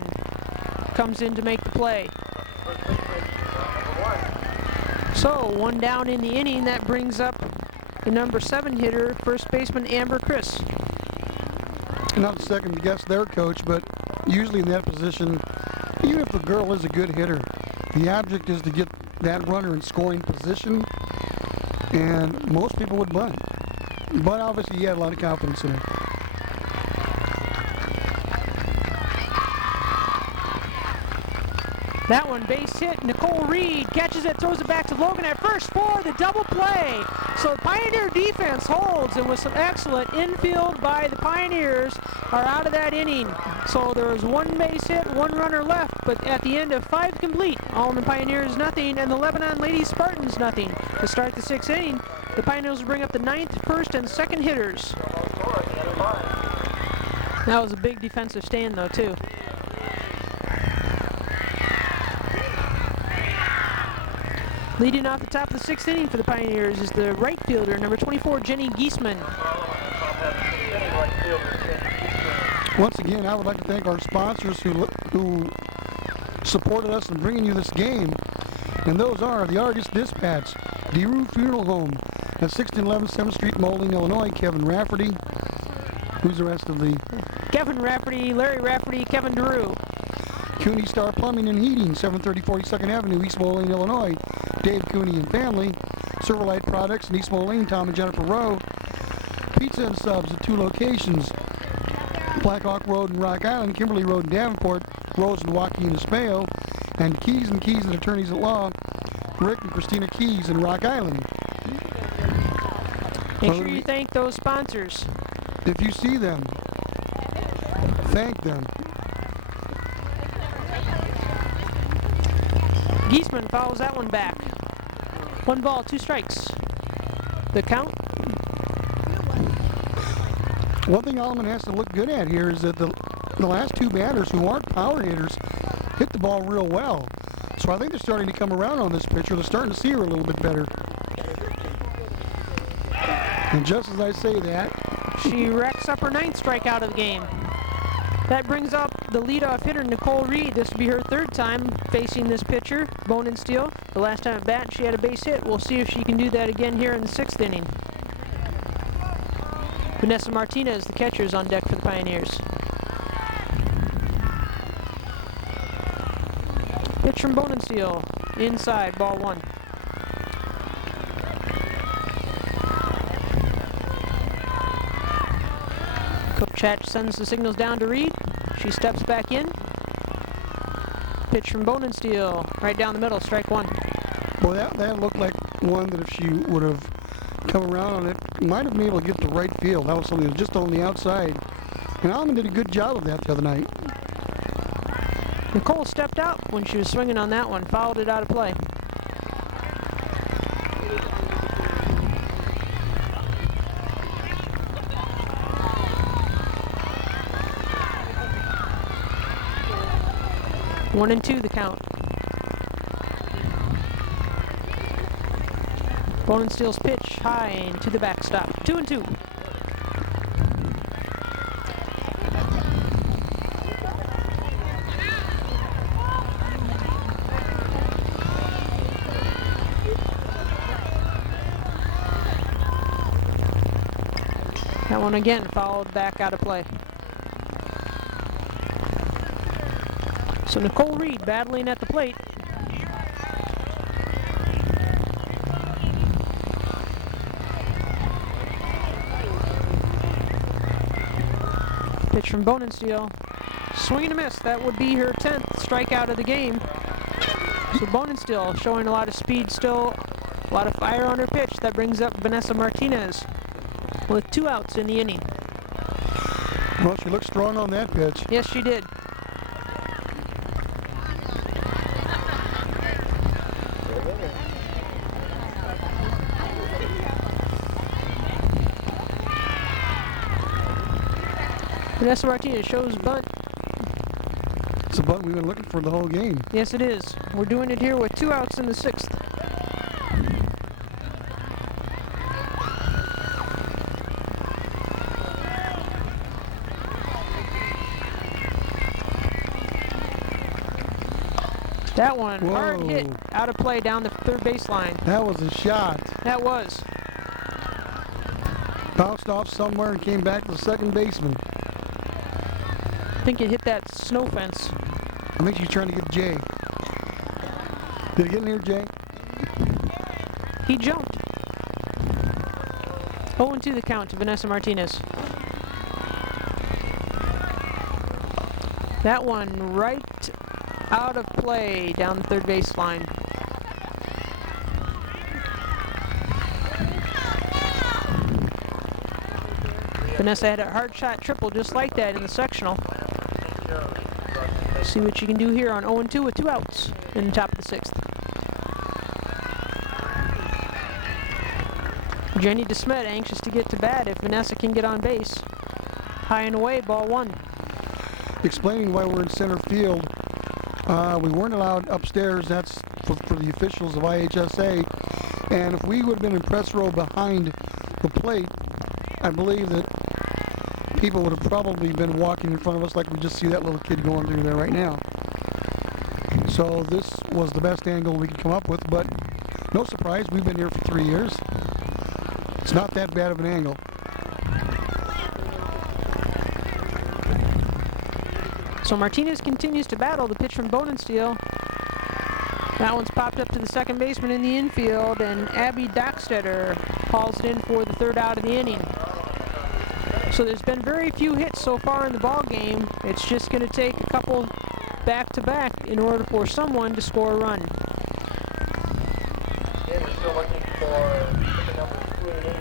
comes in to make the play. So, one down in the inning. That brings up the number 7 hitter, first baseman Amber Chris. Not to second guess their coach, but usually in that position, even if the girl is a good hitter, the object is to get that runner in scoring position, and most people would bunt. But obviously, he had a lot of confidence in her. That one base hit. Nicole Reed catches it, throws it back to Logan at first for the double play. So the Pioneer defense holds, and with some excellent infield by the Pioneers, are out of that inning. So there was one base hit, one runner left, but at the end of 5 complete, Alleman Pioneers nothing, and the Lebanon Ladies Spartans nothing. To start the 6th inning, the Pioneers will bring up the 9th, 1st, and 2nd hitters. That was a big defensive stand, though, too. Leading off the top of the 6th inning for the Pioneers is the right fielder, number 24, Jenny Giesman. Once again, I would like to thank our sponsors who supported us in bringing you this game. And those are the Argus Dispatch, DeRue Funeral Home at 1611 7th Street, Moline, Illinois, Kevin Rafferty. Who's the rest of the? Kevin Rafferty, Larry Rafferty, Kevin DeRue. Cooney Star Plumbing and Heating, 730 42nd Avenue, East Moline, Illinois. Dave Cooney and Family. Silverlight Products in East Moline, Tom and Jennifer Rowe. Pizza and Subs at 2 locations. Blackhawk Road in Rock Island, Kimberly Road in Davenport, Rose and Joaquin Espejo, and Keys and Attorneys at Law, Rick and Christina Keys in Rock Island. Make sure you thank those sponsors. If you see them, thank them. Giesman fouls that one back. 1 ball, 2 strikes. The count. One thing Alleman has to look good at here is that the last 2 batters who aren't power hitters hit the ball real well. So I think they're starting to come around on this pitcher. They're starting to see her a little bit better. And just as I say that, she racks up her 9th strikeout of the game. That brings up the leadoff hitter, Nicole Reed. This will be her 3rd time facing this pitcher, Bone and Steel. The last time at bat, she had a base hit. We'll see if she can do that again here in the 6th inning. Vanessa Martinez, the catcher, is on deck for the Pioneers. Pitch from Bone and Steel, inside, ball 1. Coach Hatch sends the signals down to Reed. She steps back in. Pitch from Bone and Steel, right down the middle, strike 1. Boy, that looked like one that if she would have come around on it, might have been able to get to right field. That was something that was just on the outside. And Alleman did a good job of that the other night. Nicole stepped out when she was swinging on that one, fouled it out of play. One and 2 the count. Bone and Steel's pitch high and to the backstop. 2 and 2. That one again fouled back out of play. So Nicole Reed battling at the plate. Pitch from Bone and Steel. Swing and a miss. That would be her 10th strikeout of the game. So Bone and Steel showing a lot of speed still, a lot of fire on her pitch. That brings up Vanessa Martinez with 2 outs in the inning. Well, she looked strong on that pitch. Yes, she did. Vanessa Martinez shows bunt. It's a button we've been looking for the whole game. Yes, it is. We're doing it here with 2 outs in the 6th. That one, hard hit, out of play down the third baseline. That was a shot. That was. Bounced off somewhere and came back to the second baseman. I think it hit that snow fence. I think she's trying to get Jay. Did it get near Jay? He jumped. 0-2 the count to Vanessa Martinez. That one right out of play down the third baseline. Vanessa had a hard shot triple just like that in the sectional. See what you can do here on 0-2 with 2 outs in the top of the 6th. Jenny DeSmet anxious to get to bat if Vanessa can get on base. High and away, ball 1. Explaining why we're in center field. We weren't allowed upstairs. That's for the officials of IHSA. And if we would have been in press row behind the plate, I believe that people would have probably been walking in front of us like we just see that little kid going through there right now. So this was the best angle we could come up with, but no surprise, we've been here for 3 years. It's not that bad of an angle. So Martinez continues to battle the pitch from Bonensteel. That one's popped up to the second baseman in the infield, and Abby Dockstetter hauls it in for the 3rd out of the inning. So there's been very few hits so far in the ball game. It's just going to take a couple back-to-back in order for someone to score a run. Yeah, we're still looking for the number 2 and 8.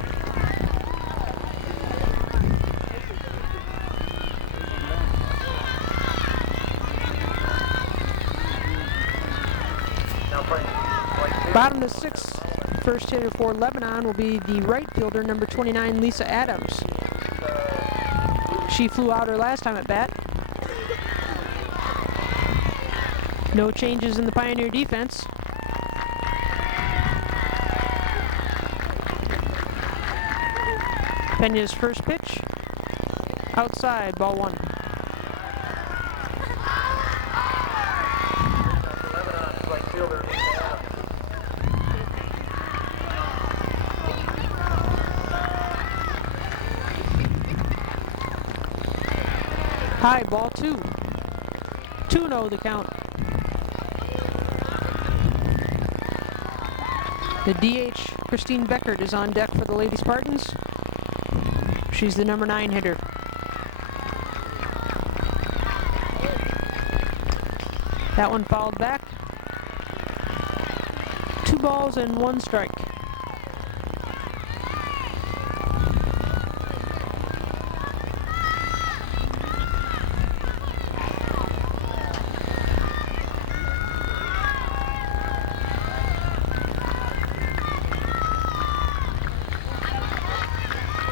Bottom of the 6th, first hitter for Lebanon will be the right fielder, number 29, Lisa Adams. She flew out her last time at bat. No changes in the Pioneer defense. Pena's first pitch, outside, ball 1. High, ball 2. 2-0 the count. The DH, Christine Beckert, is on deck for the Lady Spartans. She's the number 9 hitter. That one fouled back. 2 balls and 1 strike.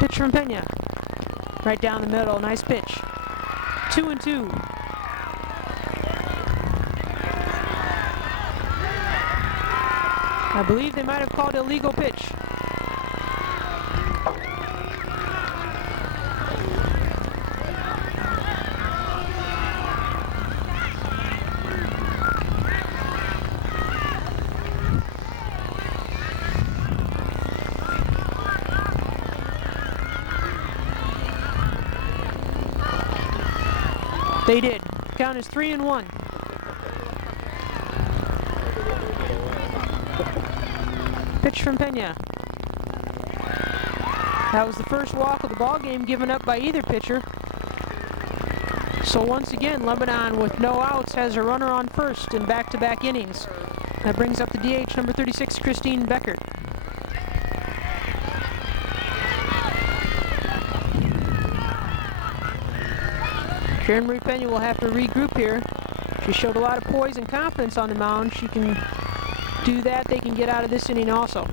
Pitch from Pena. Right down the middle, nice pitch. 2-2. I believe they might have called it a legal pitch. They did. Count is 3-1. Pitch from Pena. That was the first walk of the ball game given up by either pitcher. So once again, Lebanon with no outs has a runner on first in back-to-back innings. That brings up the DH, number 36, Christine Beckert. Karen Marie Pena will have to regroup here. She showed a lot of poise and confidence on the mound. She can do that. They can get out of this inning also.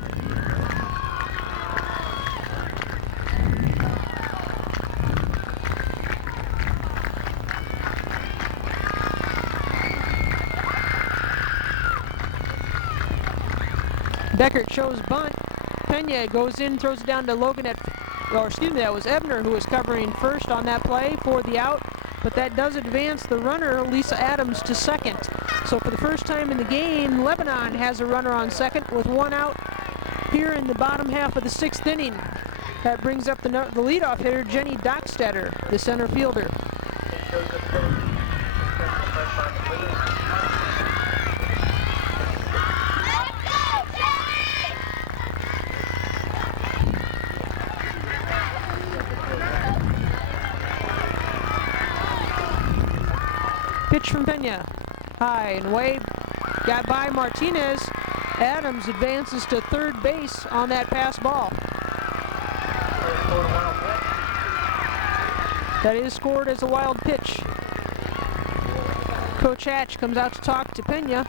Beckert shows bunt. Pena goes in, throws it down to Logan that was Ebner who was covering first on that play for the out, but that does advance the runner, Lisa Adams, to second. So for the first time in the game, Lebanon has a runner on second with one out here in the bottom half of the 6th inning. That brings up the leadoff hitter, Jenny Dockstetter, the center fielder. Pitch from Pena, high and away, got by Martinez. Adams advances to third base on that pass ball. That is scored as a wild pitch. Coach Hatch comes out to talk to Pena.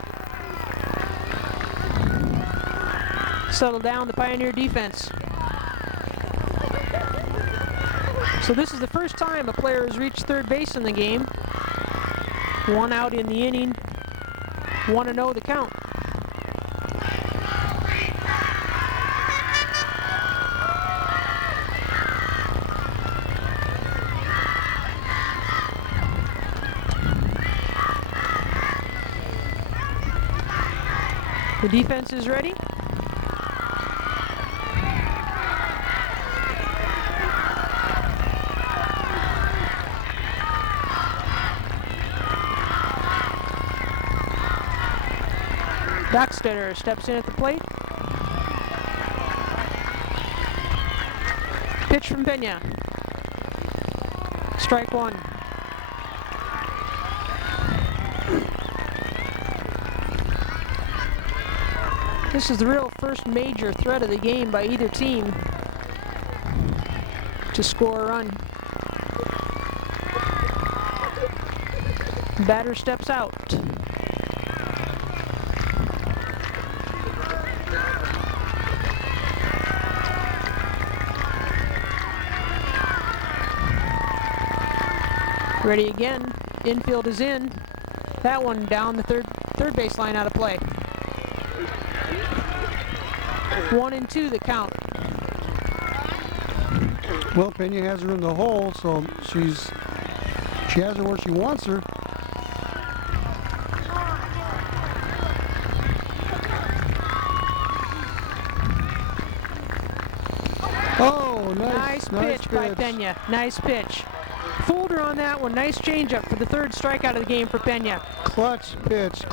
Settle down the Pioneer defense. So this is the first time a player has reached third base in the game. One out in the inning, 1-0 the count. The defense is ready. Dockstetter steps in at the plate. Pitch from Pena. Strike one. This is the real first major threat of the game by either team to score a run. Batter steps out. Ready again. Infield is in. That one down the third base line out of play. 1-2 the count. Well, Pena has her in the hole, so she has her where she wants her. Oh, nice pitch by Pena. Nice pitch. Fooled her on that one. Nice changeup for the third strikeout of the game for Pena. Clutch pitch.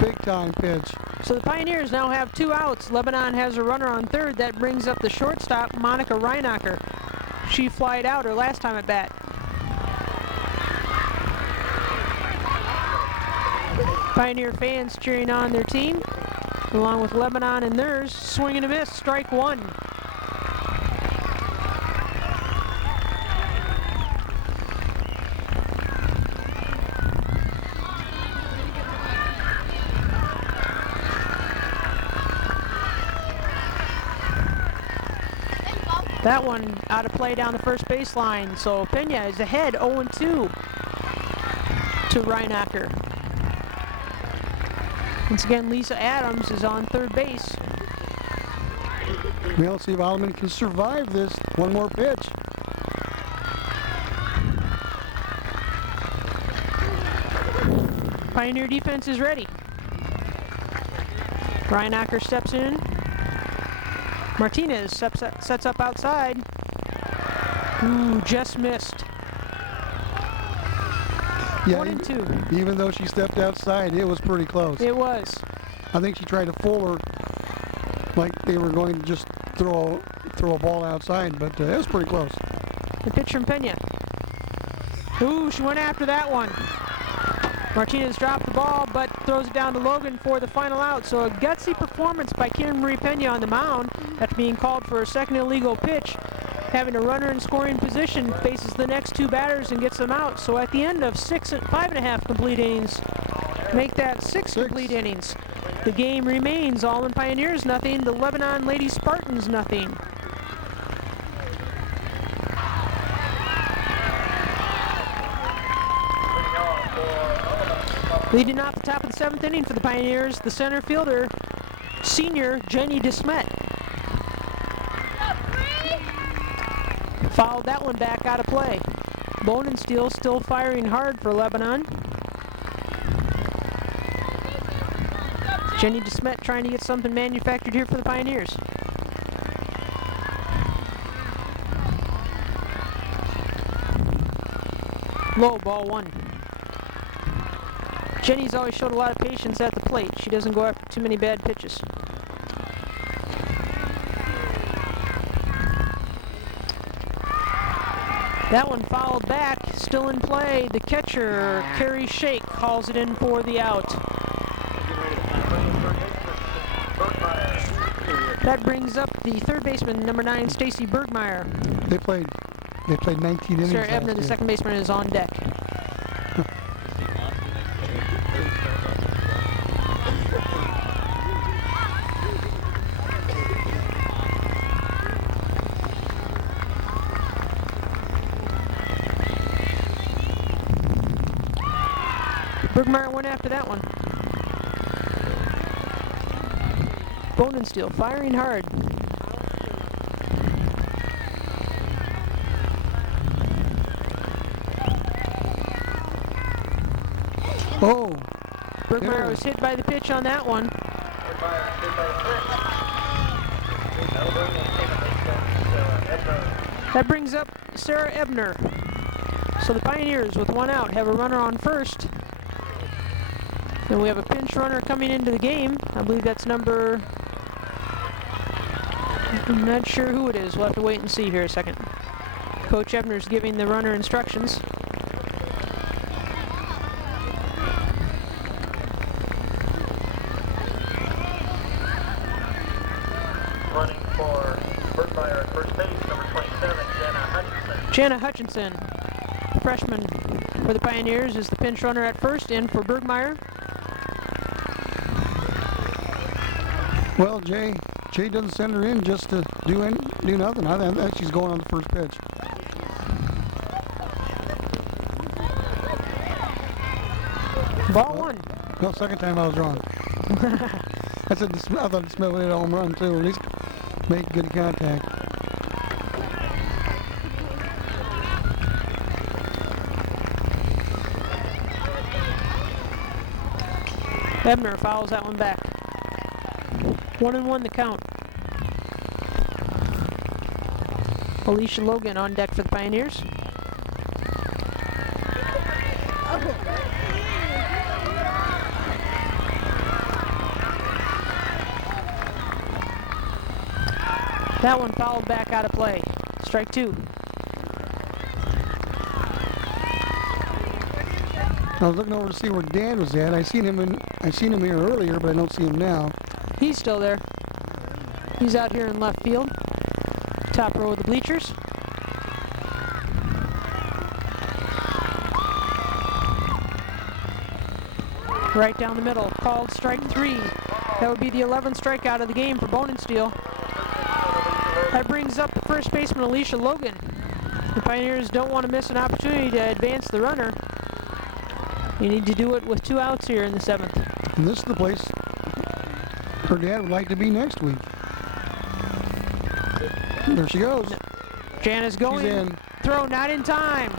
Big time pitch. So the Pioneers now have 2 outs. Lebanon has a runner on third. That brings up the shortstop, Monica Reinacher. She flied out her last time at bat. Pioneer fans cheering on their team, along with Lebanon and theirs. Swing and a miss, strike one. That one out of play down the first baseline, so Pena is ahead 0-2 to Reinacher. Once again, Lisa Adams is on third base. We'll see if Alleman can survive this. One more pitch. Pioneer defense is ready. Reinacher steps in. Martinez sets up outside. Ooh, just missed. Yeah, 1-2. Even though she stepped outside, it was pretty close. It was. I think she tried to fool her like they were going to just throw a ball outside, but it was pretty close. The pitch from Pena. Ooh, she went after that one. Martinez dropped the ball, but throws it down to Logan for the final out. So a gutsy performance by Karen Marie Pena on the mound after being called for a second illegal pitch. Having a runner in scoring position, faces the next 2 batters and gets them out. So at the end of 5.5 complete innings, make that 6 complete innings. The game remains Alleman Pioneers nothing, the Lebanon Lady Spartans nothing. Leading off the top of the 7th inning for the Pioneers, the center fielder, senior Jenny DeSmet. Fouled that one back out of play. Bone and Steel still firing hard for Lebanon. Jenny DeSmet trying to get something manufactured here for the Pioneers. Low, ball one. Jenny's always showed a lot of patience at the plate. She doesn't go after too many bad pitches. That one fouled back, still in play. The catcher, Carrie Shake, calls it in for the out. That brings up the third baseman, number 9, Stacy Bergmeyer. They played 19 innings. Sarah Ebner, the second baseman, is on deck. Bergmeyer went after that one. Bone and Steel firing hard. Oh! Bergmeyer was hit by the pitch on that one. That brings up Sarah Ebner. So the Pioneers, with one out, have a runner on first. Then we have a pinch runner coming into the game. I believe that's number... I'm not sure who it is. We'll have to wait and see here a second. Coach Ebner's giving the runner instructions. Running for Bergmeyer at first base, number 27, Jana Hutchinson. Jana Hutchinson, freshman for the Pioneers, is the pinch runner at first, in for Bergmeyer. Well, Jay doesn't send her in just to do nothing. I think she's going on the first pitch. Ball one. No, second time I was wrong. I thought the Smith hit a home run too. At least make good contact. Ebner fouls that one back. 1-1 the count. Alicia Logan on deck for the Pioneers. That one fouled back out of play. Strike two. I was looking over to see where Dan was at. I seen him here earlier, but I don't see him now. He's still there. He's out here in left field. Top row of the bleachers. Right down the middle. Called strike three. That would be the 11th strikeout of the game for Bone and Steel. That brings up the first baseman, Alicia Logan. The Pioneers don't want to miss an opportunity to advance the runner. You need to do it with 2 outs here in the 7th. And this is the place her dad would like to be next week. There she goes. Jana's going. She's in. Throw not in time.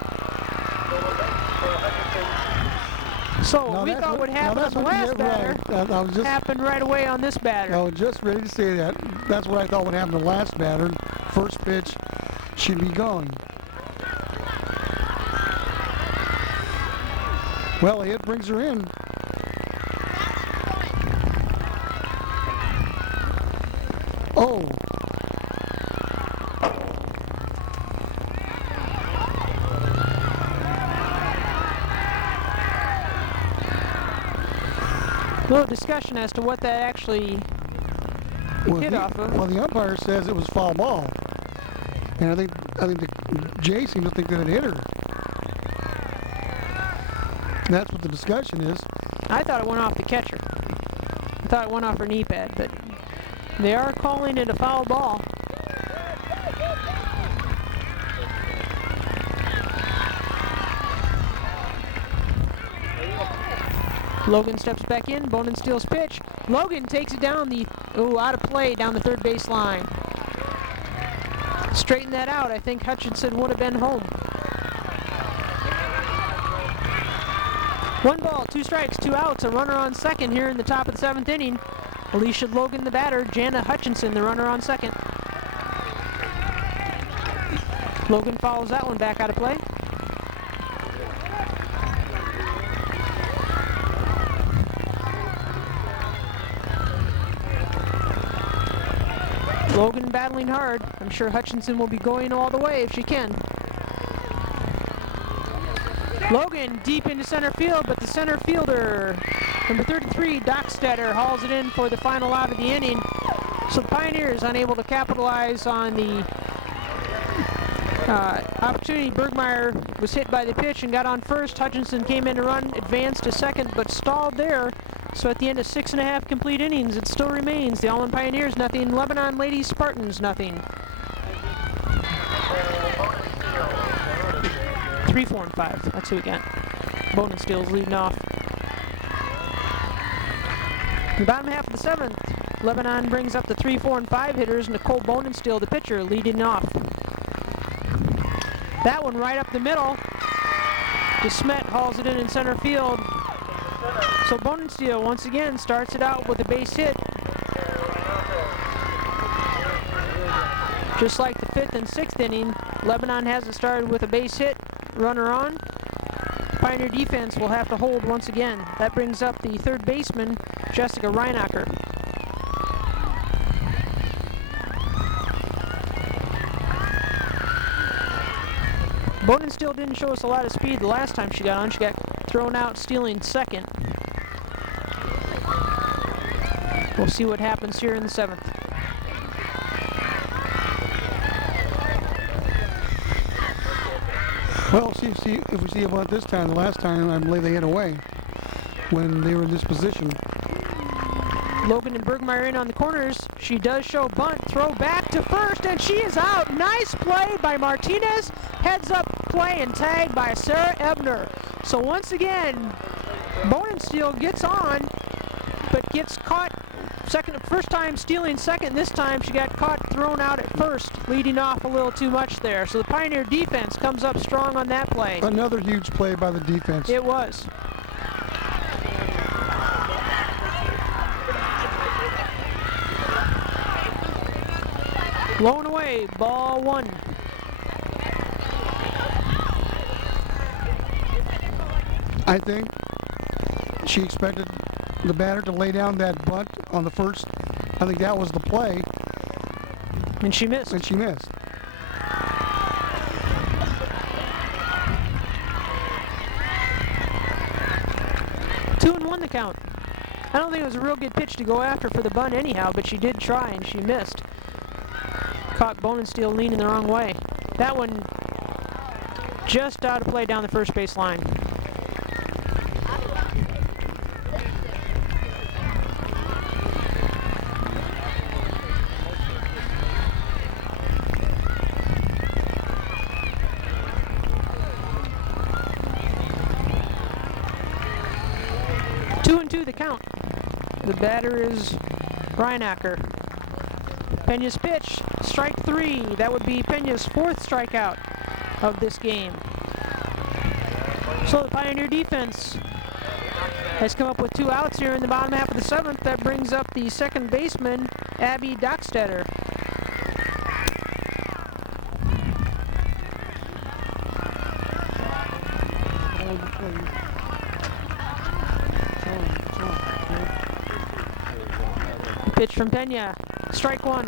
So Now we thought what happened on the last batter happened right away on this batter. I was just ready to say that. That's what I thought would happen to the last batter. First pitch, she'd be gone. Well, a hit brings her in. Oh. A little discussion as to what that actually hit off of. Well, the umpire says it was foul ball, and I think Jay seemed to think that it hit her. That's what the discussion is. I thought it went off the catcher. I thought it went off her knee pad, but they are calling it a foul ball. Logan steps back in. Bonensteel's pitch. Logan takes it down the, out of play down the third base line. Straighten that out. I think Hutchinson would have been home. 1 ball, 2 strikes, 2 outs. A runner on second here in the top of the 7th inning. Alicia Logan the batter. Jana Hutchinson the runner on second. Logan follows that one back out of play. Logan battling hard. I'm sure Hutchinson will be going all the way if she can. Logan deep into center field, but the center fielder, number 33, Dockstetter, hauls it in for the final out of the inning. So the Pioneers unable to capitalize on the opportunity. Bergmeyer was hit by the pitch and got on first. Hutchinson came in to run, advanced to second, but stalled there. So at the end of 6.5 complete innings, it still remains the Alleman Pioneers nothing, Lebanon Ladies Spartans nothing. 3, 4, and 5. That's who we got. Bonensteel's leading off. In the bottom half of the 7th, Lebanon brings up the 3, 4, and 5 hitters. Nicole Bonensteel, the pitcher, leading off. That one right up the middle. DeSmet hauls it in center field. So Bonensteel once again starts it out with a base hit. Just like the 5th and 6th inning, Lebanon has it started with a base hit, runner on. Pioneer defense will have to hold once again. That brings up the 3rd baseman, Jessica Reinacher. Bonensteel didn't show us a lot of speed the last time she got on. She got thrown out stealing second. We'll see what happens here in the 7th. Well, if we see about this time, the last time I believe they hit away when they were in this position. Logan and Bergmeyer in on the corners. She does show bunt, throw back to first, and she is out. Nice play by Martinez. Heads up play and tag by Sarah Ebner. So once again, Bonensteel gets on, but gets caught first time stealing second. This time she got caught thrown out at first, leading off a little too much there. So the Pioneer defense comes up strong on that play. Another huge play by the defense. It was. Blown away, ball 1. I think she expected the batter to lay down that bunt on the first. I think that was the play. And she missed. And she missed. Two and 1 the count. I don't think it was a real good pitch to go after for the bunt anyhow, but she did try and she missed. Caught Bonensteel leaning the wrong way. That one just out of play down the first base line. Two and 2 the count. The batter is Reinacher. Pena's pitch, strike 3. That would be Pena's 4th strikeout of this game. So the Pioneer defense has come up with 2 outs here in the bottom half of the 7th. That brings up the 2nd baseman, Abby Dockstetter. Pitch from Pena, strike 1.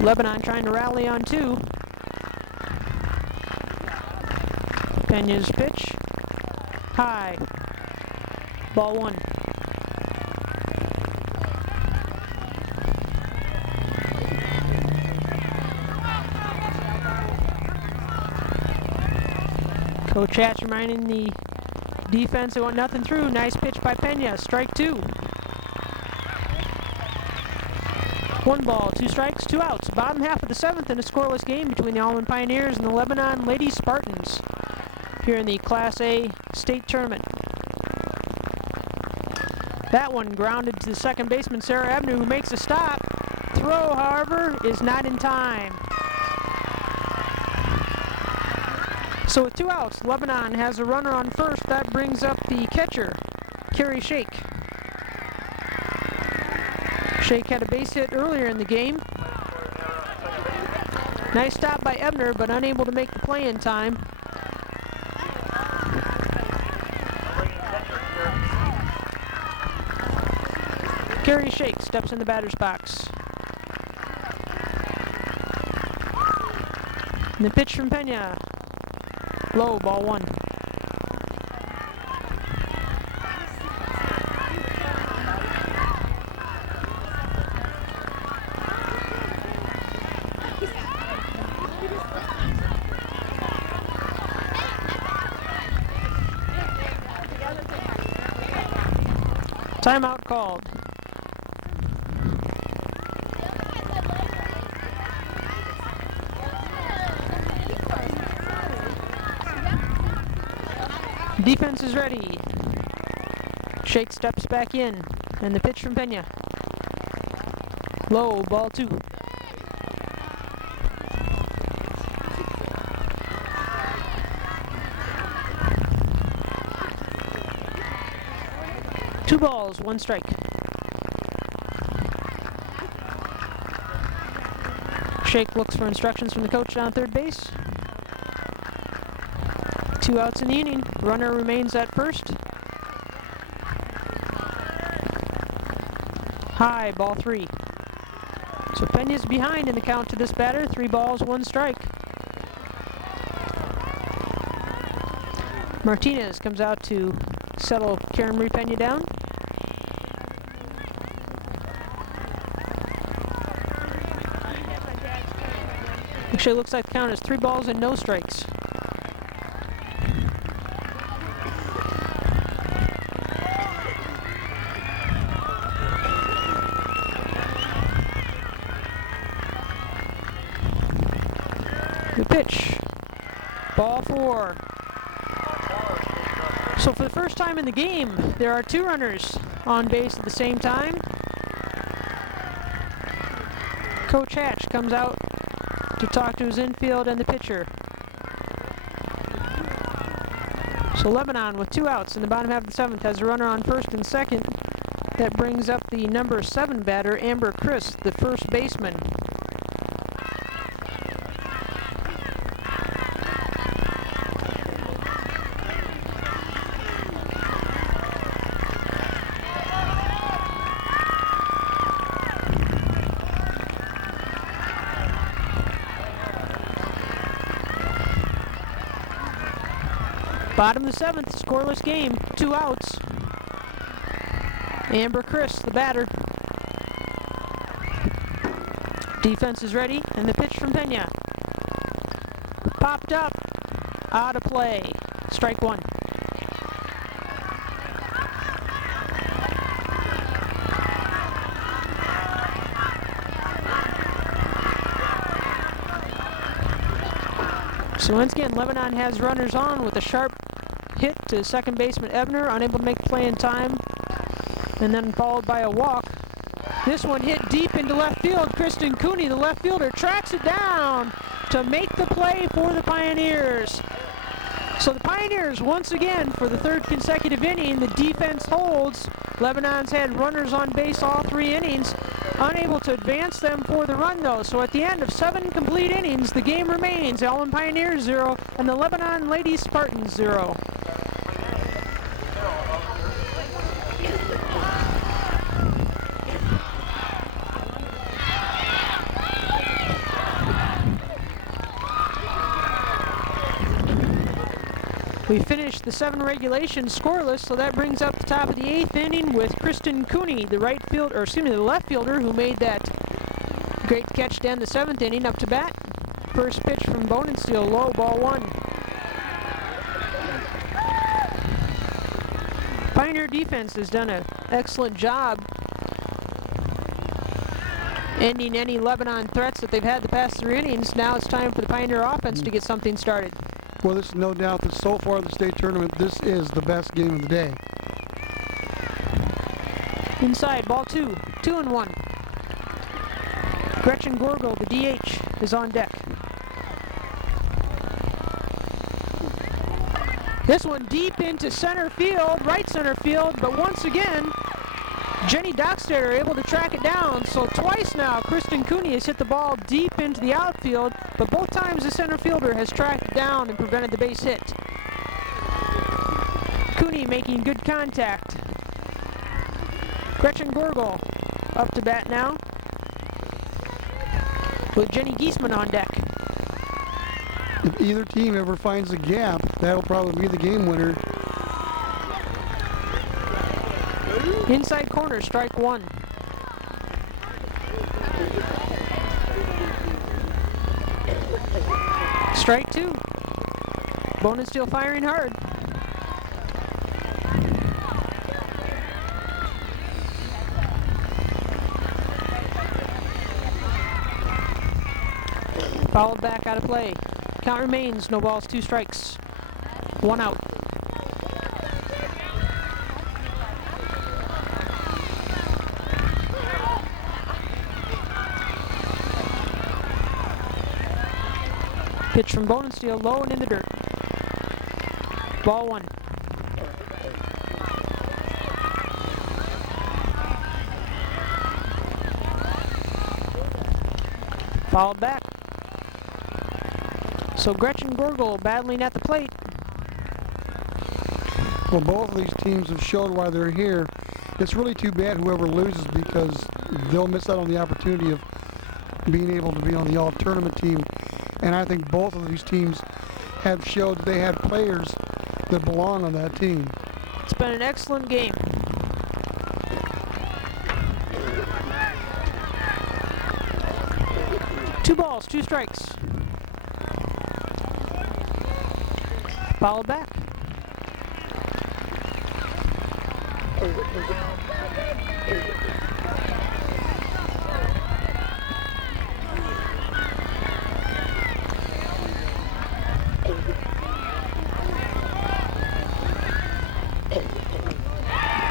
Lebanon trying to rally on 2. Pena's pitch, high, ball 1. Coach Hatch reminding the defense they want nothing through. Nice pitch by Pena, strike 2. 1 ball, 2 strikes, 2 outs. Bottom half of the 7th in a scoreless game between the Alleman Pioneers and the Lebanon Lady Spartans here in the Class A state tournament. That one grounded to the second baseman, Sarah Ebner, who makes a stop. Throw, however, is not in time. So with 2 outs, Lebanon has a runner on first. That brings up the catcher, Carrie Shake. Shake had a base hit earlier in the game. Nice stop by Ebner, but unable to make the play in time. Carrie Shake steps in the batter's box. And the pitch from Pena. Low, ball 1. Timeout called. Defense is ready. Shake steps back in, and the pitch from Pena. Low, ball 2. Two balls, 1 strike. Shake looks for instructions from the coach down third base. 2 outs in the inning. Runner remains at first. High, ball 3. So Pena's behind in the count to this batter. 3 balls, 1 strike. Martinez comes out to settle Karen Marie Pena down. Actually, looks like the count is 3 balls and no strikes. The pitch. Ball 4. So for the first time in the game, there are 2 runners on base at the same time. Coach Hatch comes out to talk to his infield and the pitcher. So Lebanon with 2 outs in the bottom half of the 7th has a runner on first and second. That brings up the number 7 batter, Amber Chris, the first baseman. Bottom of the 7th, scoreless game, 2 outs. Amber Chris, the batter. Defense is ready, and the pitch from Pena. Popped up, out of play. Strike 1. So once again, Lebanon has runners on with a sharp hit to second baseman Ebner, unable to make the play in time, and then followed by a walk. This one hit deep into left field. Kristen Cooney, the left fielder, tracks it down to make the play for the Pioneers. So the Pioneers, once again, for the 3rd consecutive inning, the defense holds. Lebanon's had runners on base all 3 innings, unable to advance them for the run, though. So at the end of 7 complete innings, the game remains Alleman Pioneers 0 and the Lebanon Lady Spartans 0. We finished the 7 regulation scoreless, so that brings up the top of the 8th inning with Kristen Cooney, the left fielder, who made that great catch to end the 7th inning. Up to bat. First pitch from Bonensteel, low, ball 1. Pioneer defense has done an excellent job ending any Lebanon threats that they've had the past 3 innings. Now it's time for the Pioneer offense to get something started. Well, there's no doubt that so far in the state tournament, this is the best game of the day. Inside, ball 2, 2-1. Gretchen Gorgo, the DH, is on deck. This one deep into center field, right center field, but once again, Jenny Dockstetter able to track it down. So twice now, Kristen Cooney has hit the ball deep into the outfield, but both times the center fielder has tracked it down and prevented the base hit. Cooney making good contact. Gretchen Gorgel up to bat now, with Jenny Giesman on deck. If either team ever finds a gap, that'll probably be the game winner. Inside corner, strike 1. Strike 2. Bone and Steel firing hard. Fouled back out of play. Count remains, no balls, 2 strikes. 1 out. Pitch from Bone and Steel, low and in the dirt. Ball 1. Fouled back. So Gretchen Gorgel battling at the plate. Well, both of these teams have showed why they're here. It's really too bad whoever loses, because they'll miss out on the opportunity of being able to be on the all-tournament team. And I think both of these teams have showed that they have players that belong on that team. It's been an excellent game. Two balls, 2 strikes. Fouled back.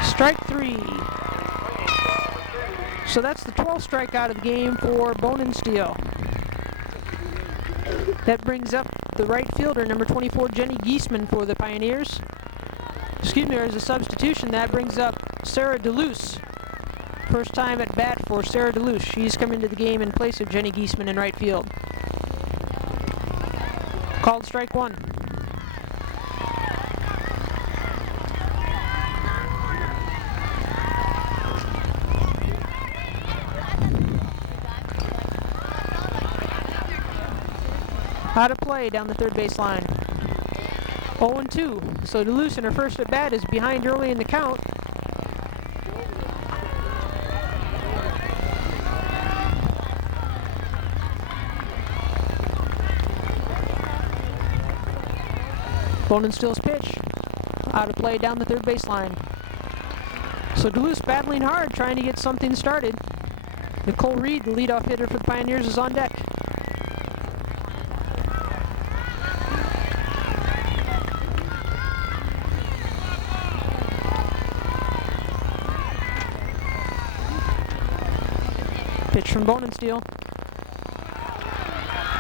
Strike 3. So that's the 12th strikeout of the game for Bone and Steel. That brings up the right fielder, number 24, Jenny Giesman for the Pioneers. Excuse me, there's a substitution. That brings up Sarah DeLuce. First time at bat for Sarah DeLuce. She's come into the game in place of Jenny Giesman in right field. Called strike 1. Out of play down the third base line. 0-2. So DeLuce in her first at bat is behind early in the count. Bone and Steel's pitch. Out of play down the third base line. So DeLuce battling hard, trying to get something started. Nicole Reed, the leadoff hitter for the Pioneers, is on deck. Pitch from Bone and Steel.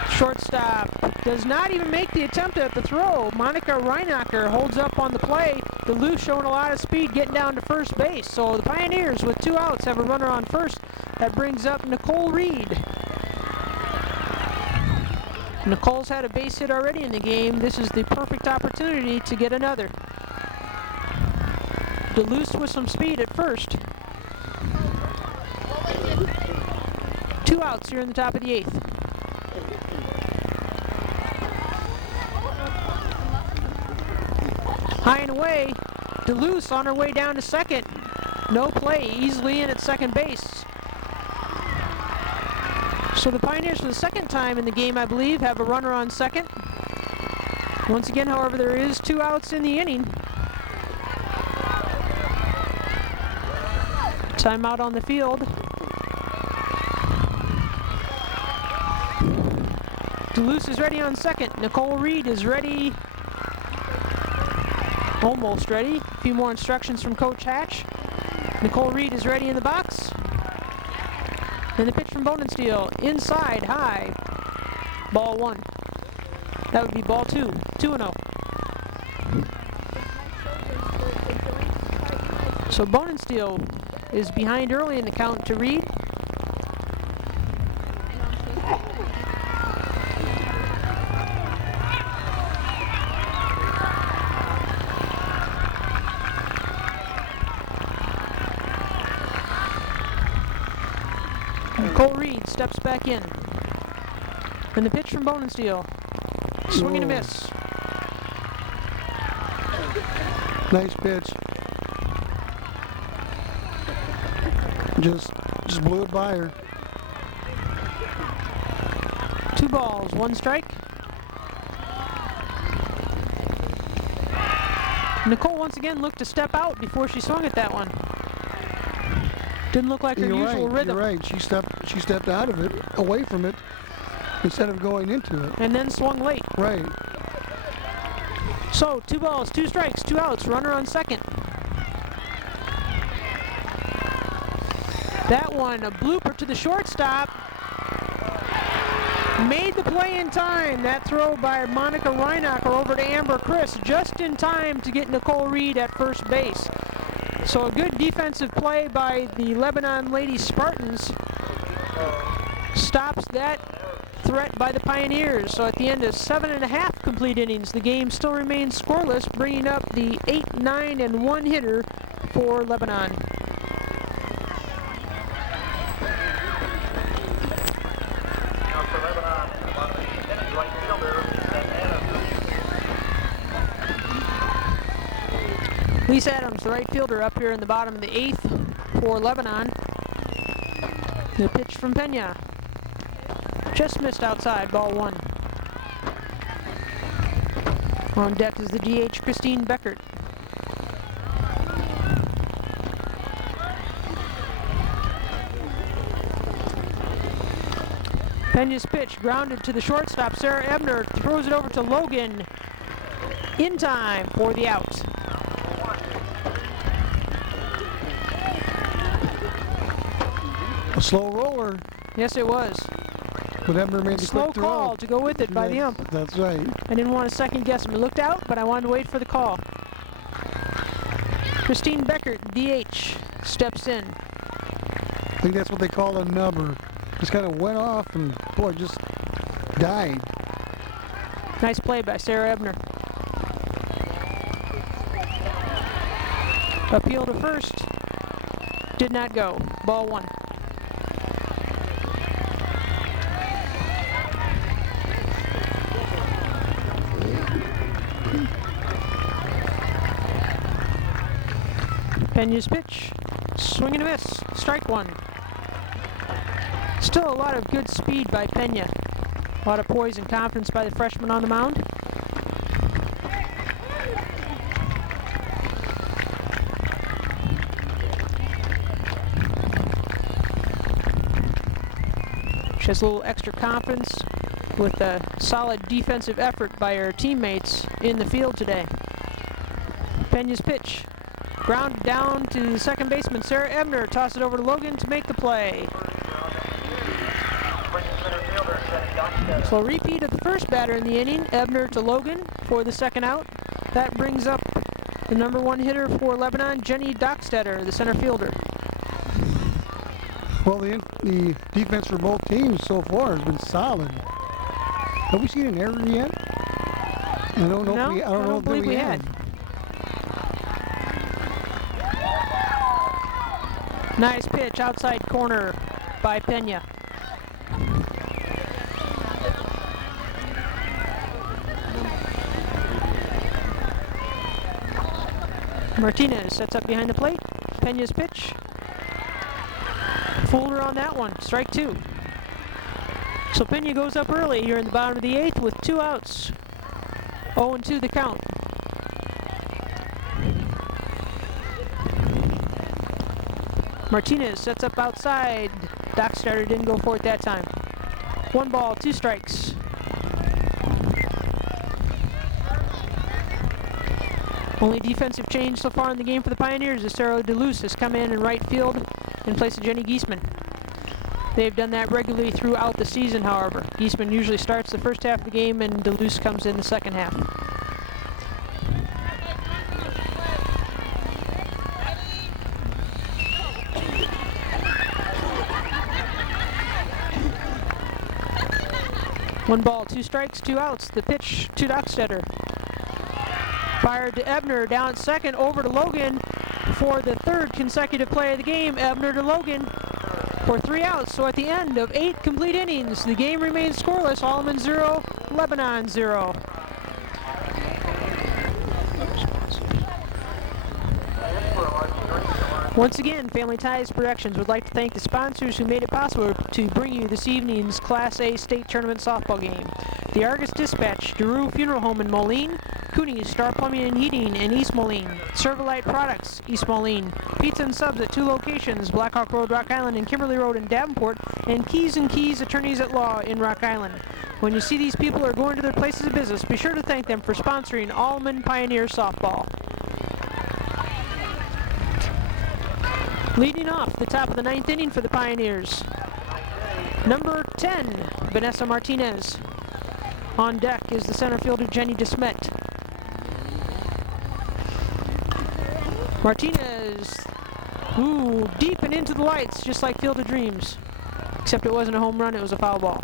Shortstop does not even make the attempt at the throw. Monica Reinacher holds up on the play. DeLuce showing a lot of speed getting down to first base. So the Pioneers with 2 outs have a runner on first. That brings up Nicole Reed. Nicole's had a base hit already in the game. This is the perfect opportunity to get another. DeLuce with some speed at first. 2 outs here in the top of the 8th. High and away, DeLuce on her way down to second. No play, easily in at second base. So the Pioneers, for the second time in the game, I believe, have a runner on second. Once again, however, there is 2 outs in the inning. Timeout on the field. Duluth is ready on second. Nicole Reed is ready. Almost ready. A few more instructions from Coach Hatch. Nicole Reed is ready in the box. And the pitch from Bonensteel. Inside, high. Ball 1. That would be ball 2. 2-0. So Bonensteel is behind early in the count to Reed. Nicole Reed steps back in. And the pitch from Bonensteel. Swing and a miss. Nice pitch. Just blew it by her. 2 balls, 1 strike. Nicole once again looked to step out before she swung at that one. Didn't look like her usual rhythm. You're right. She stepped out of it, away from it, instead of going into it. And then swung late. Right. So 2 balls, 2 strikes, 2 outs. Runner on second. That one, a blooper to the shortstop. Made the play in time. That throw by Monica Reinacher over to Amber Chris, just in time to get Nicole Reed at first base. So a good defensive play by the Lebanon Lady Spartans stops that threat by the Pioneers. So at the end of 7.5 complete innings, the game still remains scoreless, bringing up the 8, 9, and 1 hitter for Lebanon. Lisa Adams, the right fielder, up here in the bottom of the 8th for Lebanon. The pitch from Pena. Just missed outside, ball 1. On deck is the DH, Christine Beckert. Pena's pitch grounded to the shortstop. Sarah Ebner throws it over to Logan in time for the out. A slow roller. Yes, it was. But Ebner made the Slow quick throw. call to go with it by the ump. That's right. I didn't want to second guess him. I looked out, but I wanted to wait for the call. Christine Beckert, DH, steps in. I think that's what they call a nubber. Just kind of went off and, boy, just died. Nice play by Sarah Ebner. Appeal to first. Did not go. Ball 1. Pena's pitch. Swing and a miss. Strike 1. Still a lot of good speed by Pena. A lot of poise and confidence by the freshman on the mound. She has a little extra confidence with a solid defensive effort by her teammates in the field today. Pena's pitch. Ground down to the second baseman, Sarah Ebner. Toss it over to Logan to make the play. So a repeat of the first batter in the inning, Ebner to Logan for the second out. That brings up the number 1 hitter for Lebanon, Jenny Dockstetter, the center fielder. Well, the defense for both teams so far has been solid. Have we seen an error yet? I don't know. No, I I don't believe we had. Nice pitch outside corner by Pena. Martinez sets up behind the plate. Pena's pitch. Fooled her on that one. Strike 2. So Pena goes up early here in the bottom of the 8th with 2 outs. 0-2 the count. Martinez sets up outside. Dockstetter didn't go for it that time. 1 ball, 2 strikes. Only defensive change so far in the game for the Pioneers is Sarah DeLuce has come in right field in place of Jenny Giesman. They've done that regularly throughout the season, however. Giesman usually starts the first half of the game and DeLuce comes in the second half. One ball, 2 strikes, 2 outs. The pitch to Dockstetter. Fired to Ebner, down at second, over to Logan for the 3rd consecutive play of the game. Ebner to Logan for 3 outs. So at the end of 8 complete innings, the game remains scoreless. Alleman 0, Lebanon 0. Once again, Family Ties Productions would like to thank the sponsors who made it possible to bring you this evening's Class A State Tournament softball game. The Argus Dispatch, Giroux Funeral Home in Moline, Cooney's Star Plumbing and Heating in East Moline, Servalite Products, East Moline, Pizza and Subs at 2 locations, Blackhawk Road, Rock Island, and Kimberly Road in Davenport, and Keys and Keys Attorneys at Law in Rock Island. When you see these people are going to their places of business, be sure to thank them for sponsoring Alleman Pioneer Softball. Leading off the top of the 9th inning for the Pioneers, number 10, Vanessa Martinez. On deck is the center fielder, Jenny DeSmet. Martinez, deep and into the lights, just like Field of Dreams. Except it wasn't a home run, it was a foul ball.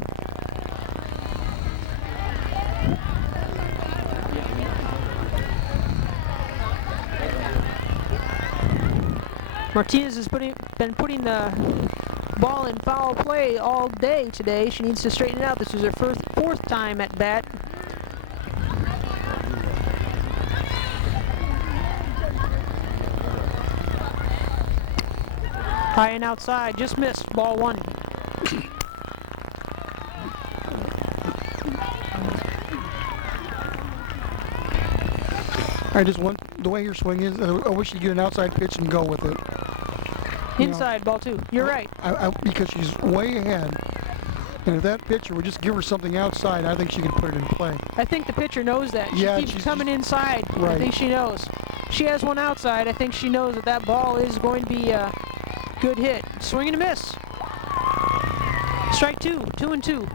Martinez has been putting the ball in foul play all day today. She needs to straighten it out. This was her 4th time at bat. High and outside, just missed, ball 1. I just want, the way your swing is, I wish you'd get an outside pitch and go with it. Inside, ball 2. You're right. Because she's way ahead. And if that pitcher would just give her something outside, I think she could put it in play. I think the pitcher knows that. She keeps coming inside. Right. I think she knows. She has one outside. I think she knows that that ball is going to be a good hit. Swing and a miss. Strike 2. 2-2.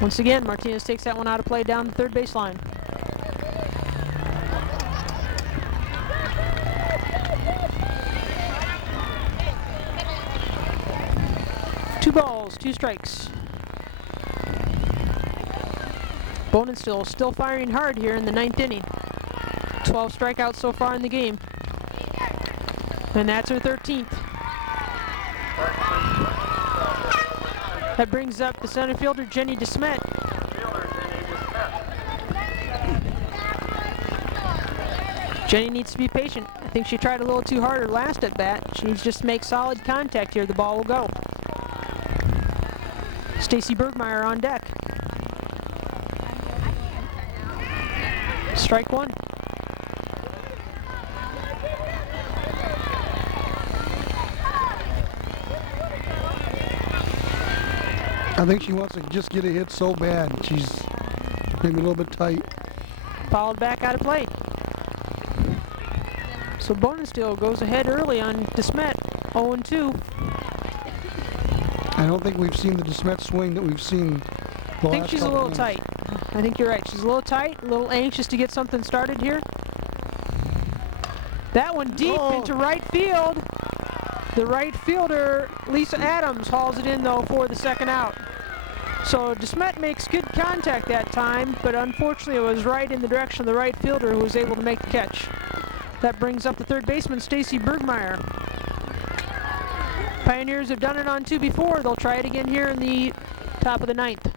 Once again, Martinez takes that one out of play down the 3rd baseline. Two balls, 2 strikes. Bonenstill still firing hard here in the 9th inning. 12 strikeouts so far in the game. And that's her 13th. That brings up the center fielder, Jenny DeSmet. Jenny needs to be patient. I think she tried a little too hard her last at bat. She needs just to make solid contact here. The ball will go. Stacy Bergmeyer on deck. Strike 1. I think she wants to just get a hit so bad. She's maybe a little bit tight. Fouled back out of play. So Bonenstill goes ahead early on DeSmet, 0-2. I don't think we've seen the DeSmet swing that we've seen the last I think she's a couple little games. tight. I think you're right. She's a little tight, a little anxious to get something started here. That one deep into right field. The right fielder, Lisa Adams, hauls it in though for the 2nd out. So DeSmet makes good contact that time, but unfortunately it was right in the direction of the right fielder who was able to make the catch. That brings up the 3rd baseman, Stacy Bergmeyer. Pioneers have done it on 2 before. They'll try it again here in the top of the 9th.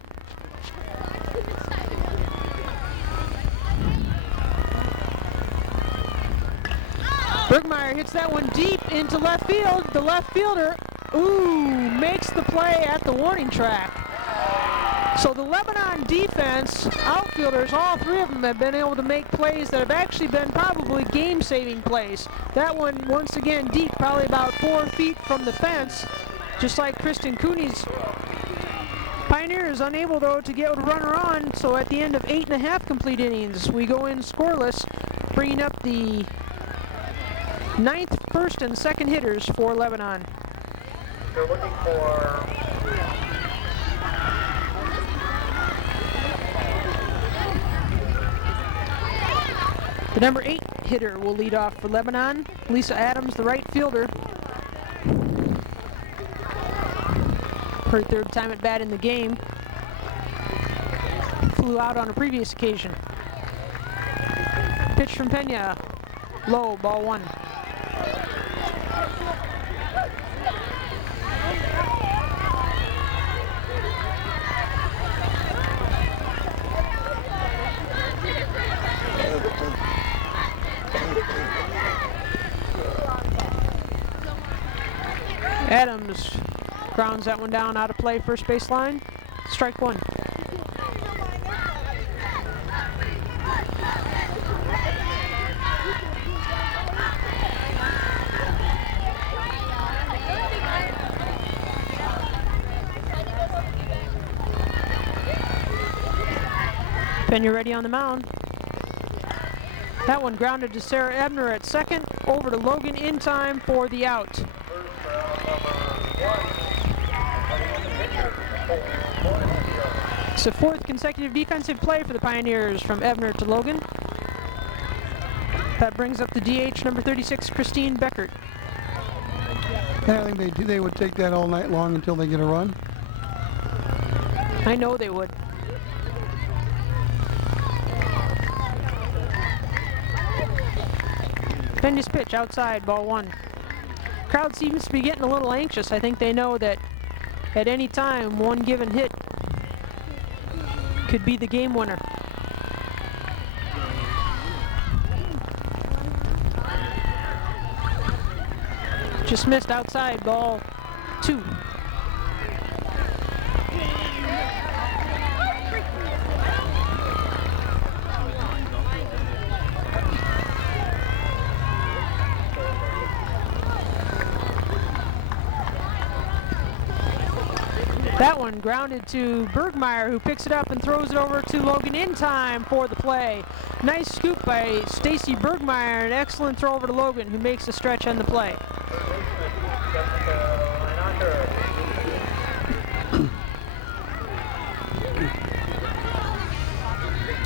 Bergmeyer hits that one deep into left field. The left fielder, makes the play at the warning track. So the Lebanon defense, outfielders, all three of them have been able to make plays that have actually been probably game-saving plays. That one, once again, deep, probably about 4 feet from the fence, just like Kristen Cooney's. Pioneers unable, though, to get a runner on, so at the end of 8.5 complete innings, we go in scoreless, bringing up the 9th, 1st, and 2nd hitters for Lebanon. They're looking for the number 8 hitter will lead off for Lebanon. Lisa Adams, the right fielder. Her 3rd time at bat in the game. Flew out on a previous occasion. Pitch from Pena. Low, ball 1. Adams grounds that one down out of play, first base line. Strike 1. Pena ready on the mound. That one grounded to Sarah Ebner at 2nd, over to Logan in time for the out. It's the 4th consecutive defensive play for the Pioneers from Ebner to Logan. That brings up the DH number 36, Christine Beckert. I think they would take that all night long until they get a run. I know they would. Pena's pitch outside, ball 1. Crowd seems to be getting a little anxious. I think they know that at any time one given hit could be the game winner. Just missed outside, ball 2. That one grounded to Bergmeyer, who picks it up and throws it over to Logan in time for the play. Nice scoop by Stacy Bergmeyer, an excellent throw over to Logan, who makes the stretch on the play.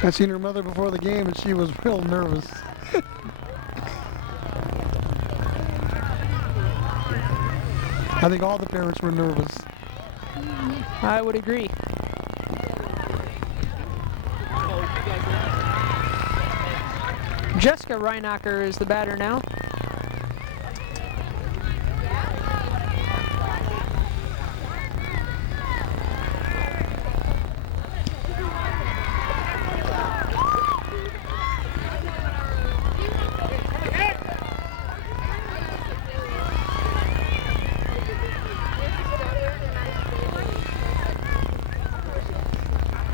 I seen her mother before the game and she was real nervous. I think all the parents were nervous. I would agree. Jessica Reinacher is the batter now.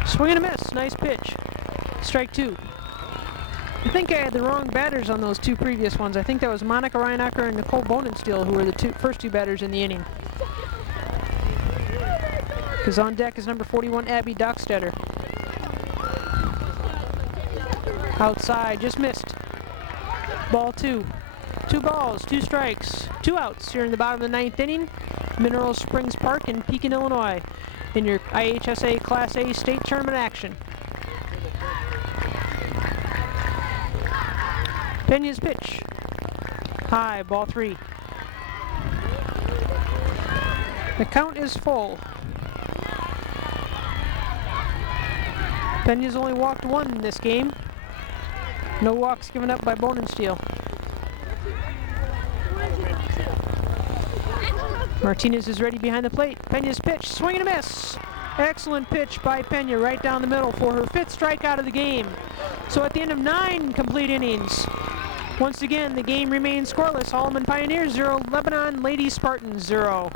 Swing and a miss, nice pitch. Strike 2. I think I had the wrong batters on those 2 previous ones. I think that was Monica Reinacher and Nicole Bonenstiel who were the first 2 batters in the inning. Because on deck is number 41, Abby Dockstetter. Outside, just missed. Ball 2. 2 balls, 2 strikes, 2 outs here in the bottom of the 9th inning. Mineral Springs Park in Pekin, Illinois, in your IHSA Class A state tournament action. Pena's pitch. High, ball 3. The count is full. Pena's only walked 1 in this game. No walks given up by Bonenstiel. Martinez is ready behind the plate. Pena's pitch, swing and a miss. Excellent pitch by Pena right down the middle for her 5th strikeout of the game. So at the end of 9 complete innings, once again the game remains scoreless. Alleman Pioneers 0, Lebanon Lady Spartans 0.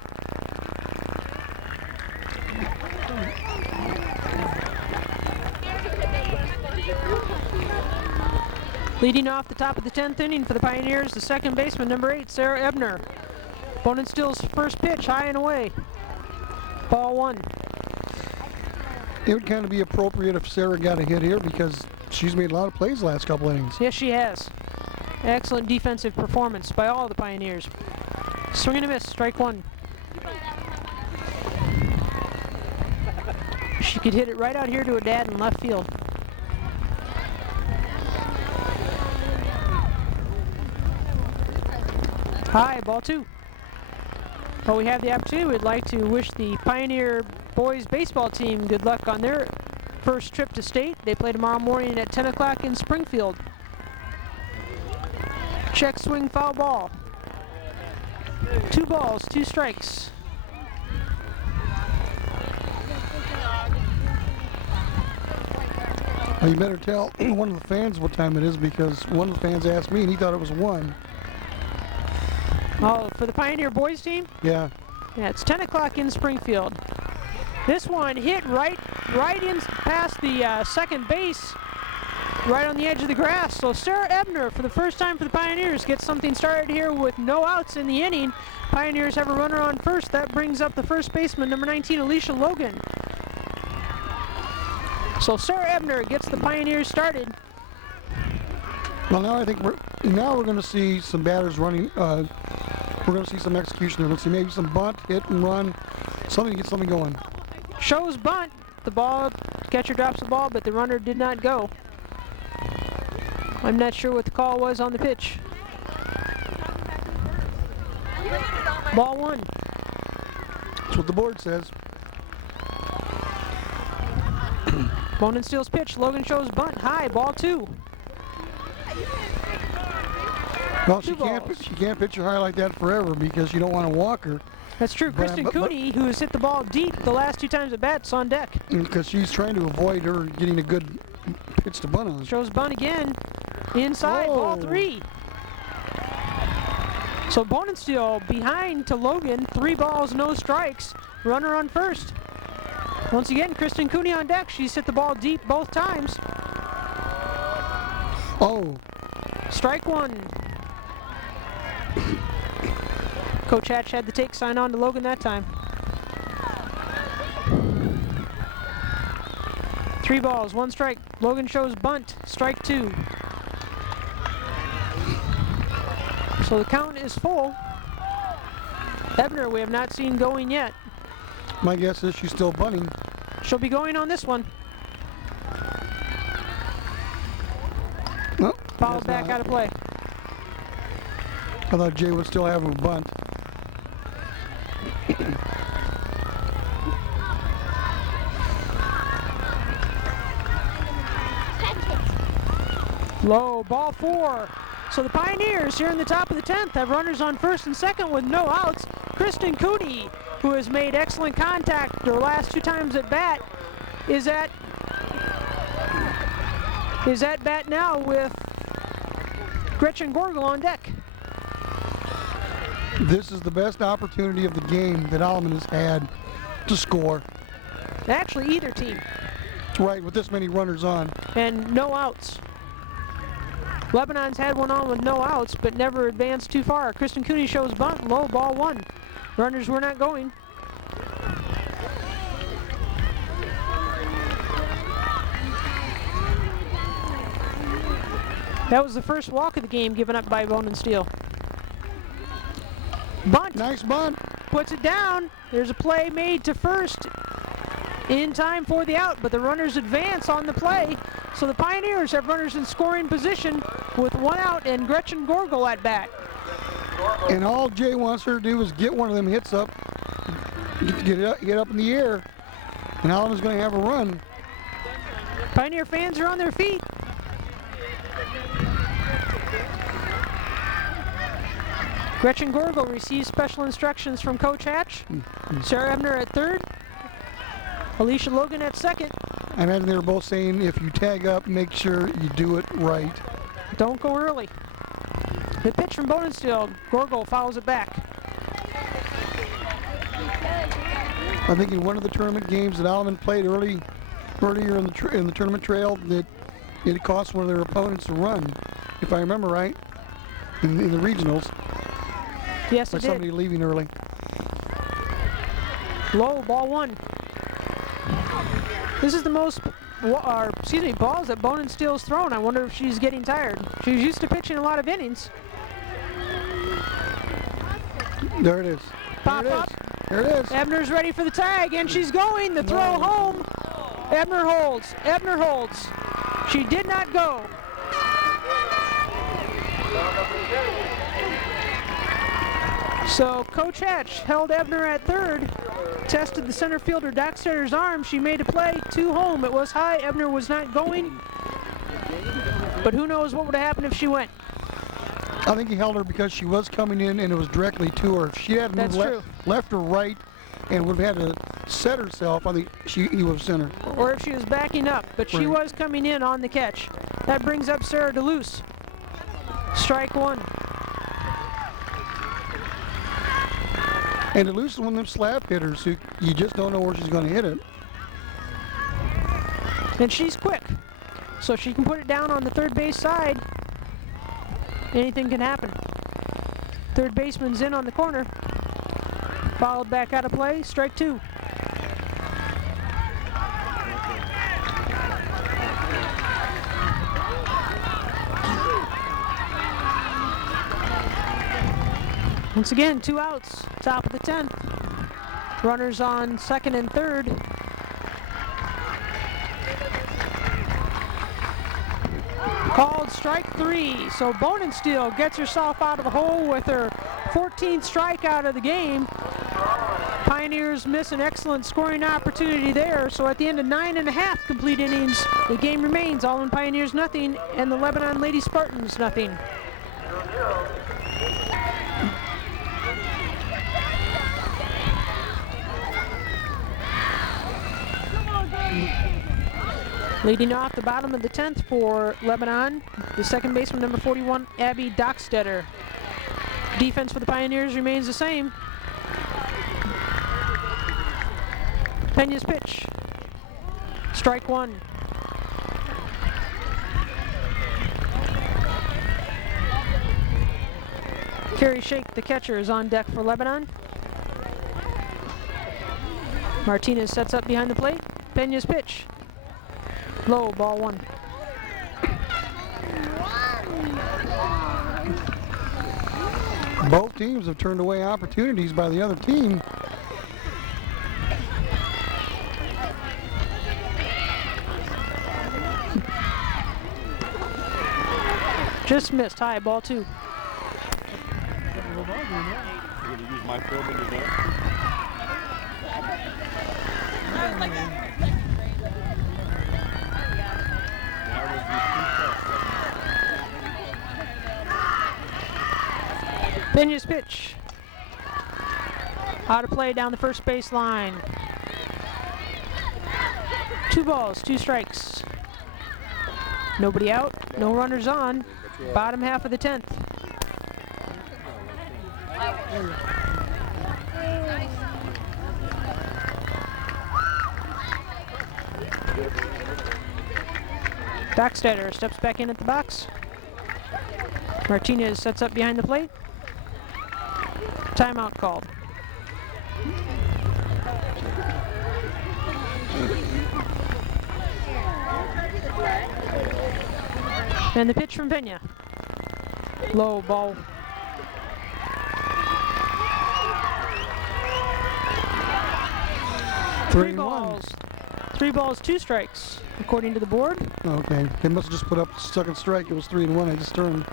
Leading off the top of the 10th inning for the Pioneers, the second baseman, number 8, Sarah Ebner. Bonenstill's first pitch, high and away. Ball 1. It would kind of be appropriate if Sarah got a hit here because she's made a lot of plays the last couple innings. Yes, she has. Excellent defensive performance by all the Pioneers. Swing and a miss, strike 1. She could hit it right out here to her dad in left field. High, ball 2. Well, we have the opportunity. We'd like to wish the Pioneer boys baseball team good luck on their first trip to state. They play tomorrow morning at 10 o'clock in Springfield. Check swing, foul ball. 2 balls, 2 strikes. Well, you better tell one of the fans what time it is because one of the fans asked me and he thought it was 1. Oh, for the Pioneer boys team? Yeah. Yeah, it's 10 o'clock in Springfield. This one hit right in past the second base, right on the edge of the grass. So Sarah Ebner, for the first time for the Pioneers, gets something started here with no outs in the inning. Pioneers have a runner on first. That brings up the first baseman, number 19, Alicia Logan. So Sarah Ebner gets the Pioneers started. Well, now I think we're going to see some batters running. We're going to see some execution there. Let's see, maybe some bunt, hit and run, something to get something going. Shows bunt. The ball, catcher drops the ball, but the runner did not go. I'm not sure what the call was on the pitch. Ball 1. That's what the board says. Bonenstill's pitch. Logan shows bunt. High. Ball 2. Well, 2 balls. she can't pitch her high like that forever because you don't want to walk her. That's true. But- Kristen but- Cooney, who has hit the ball deep the last 2 times at bat's on deck. Because she's trying to avoid her getting a good pitch to bunt on. Shows bunt again. Inside. Ball 3. So Bonenstill behind to Logan. 3 balls, no strikes. Runner on first. Once again, Kristen Cooney on deck. She's hit the ball deep both times. Oh, Strike 1. Coach Hatch had the take sign on to Logan that time. 3 balls, 1 strike. Logan shows bunt. Strike 2. So the count is full. Ebner, we have not seen going yet. my guess is she's still bunting. She'll be going on this one. No, Fouled that's back not. out of play. I thought Jay would still have her bunt. Low, ball 4. So the Pioneers here in the top of the 10th have runners on first and second with no outs. Kristen Cooney, who has made excellent contact their last 2 times at bat, is at bat now with Gretchen Gorgel on deck. This is the best opportunity of the game that Alleman has had to score. Actually, either team. Right, with this many runners on. And no outs. Lebanon's had one on with no outs, but never advanced too far. Kristen Cooney shows bunt, low, ball 1. Runners were not going. That was the first walk of the game given up by Bonenstill. Bunt. Nice bunt. Puts it down. There's a play made to first in time for the out, but the runners advance on the play. So the Pioneers have runners in scoring position with 1 out and Gretchen Gorgel at bat. And all Jay wants her to do is get one of them hits up, get up in the air, and Alleman's going to have a run. Pioneer fans are on their feet. Gretchen Gorgel receives special instructions from Coach Hatch. Sarah Ebner at third. Alicia Logan at second. I imagine they were both saying if you tag up, make sure you do it right. Don't go early. The pitch from Bonenstill. Gorgel fouls it back. I think in one of the tournament games that Alleman played earlier in the tournament trail, that it cost one of their opponents a run, if I remember right, in the regionals. Yes, By it somebody did. leaving early. Low, ball one. This is the most, balls that Bonin Steele's thrown. I wonder if she's getting tired. She's used to pitching a lot of innings. There it is. Pop there it up. is. There it is. Ebner's ready for the tag, and she's going. The throw home. Ebner holds. Ebner holds. She did not go. So Coach Hatch held Ebner at third, tested the center fielder Dockstetter's arm. She made a play, 2 home. It was high. Ebner was not going, but who knows what would have happened if she went. I think he held her because she was coming in and it was directly to her. If she had moved left or right and would have had to set herself, I think he would have sent her. Or if she was backing up, but she was coming in on the catch. That brings up Sarah DeLuce. Strike one. And DeLuce is one of them slap hitters who you just don't know where she's going to hit it. And she's quick, so she can put it down on the third base side. Anything can happen. Third baseman's in on the corner. Fouled back out of play, strike two. Once again, 2 outs, top of the 10th. Runners on second and third. Called strike 3, so Bonin Steele gets herself out of the hole with her 14th strikeout of the game. Pioneers miss an excellent scoring opportunity there, so at the end of 9.5 complete innings, the game remains Alleman Pioneers nothing and the Lebanon Lady Spartans nothing. Leading off the bottom of the 10th for Lebanon, the second baseman, number 41, Abby Dockstetter. Defense for the Pioneers remains the same. Pena's pitch. Strike one. Carrie Shake, the catcher, is on deck for Lebanon. Martinez sets up behind the plate. Pena's pitch. Low, ball one. Both teams have turned away opportunities by the other team. Just missed, high, ball two. Pena's pitch. Out of play down the first base line. 2 balls, 2 strikes. Nobody out, no runners on. Bottom half of the 10th. Dockstetter steps back in at the box. Martinez sets up behind the plate. Timeout called. And the pitch from Pena. Low, ball. Three balls. 3 balls, 2 strikes, according to the board. Okay, they must have just put up the second strike. It was 3-1. I just turned.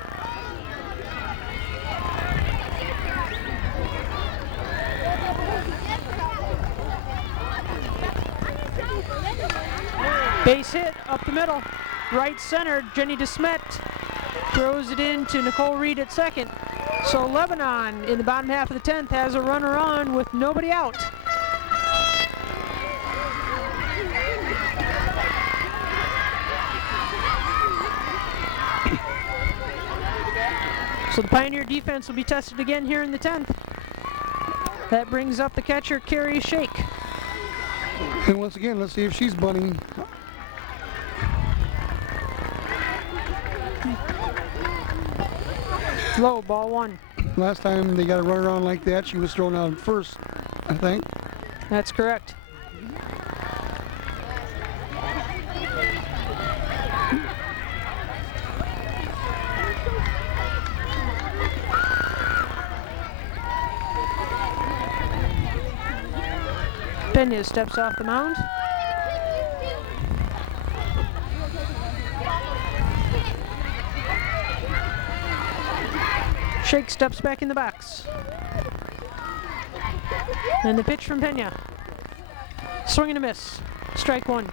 Base hit up the middle. Right center, Jenny DeSmet throws it in to Nicole Reed at second. So Lebanon in the bottom half of the 10th has a runner on with nobody out. So the Pioneer defense will be tested again here in the 10th. That brings up the catcher, Carrie Shake. And once again, let's see if she's bunting. Low, ball one. Last time they got a run around like that, she was thrown out first, I think. That's correct. Pena steps off the mound. Shake steps back in the box. And the pitch from Pena. Swing and a miss. Strike one.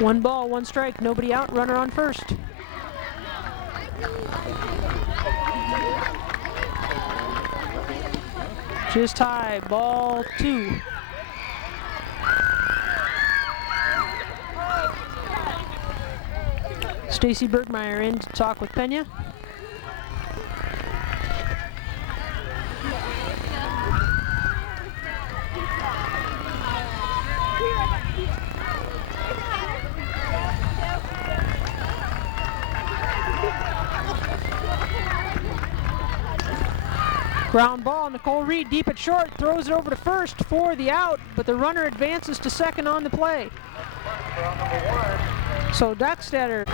One ball, one strike, nobody out, runner on first. Just high, ball two. Stacy Bergmeyer in to talk with Pena. Ground ball, Nicole Reed deep at short, throws it over to first for the out, but the runner advances to second on the play. So Dockstader.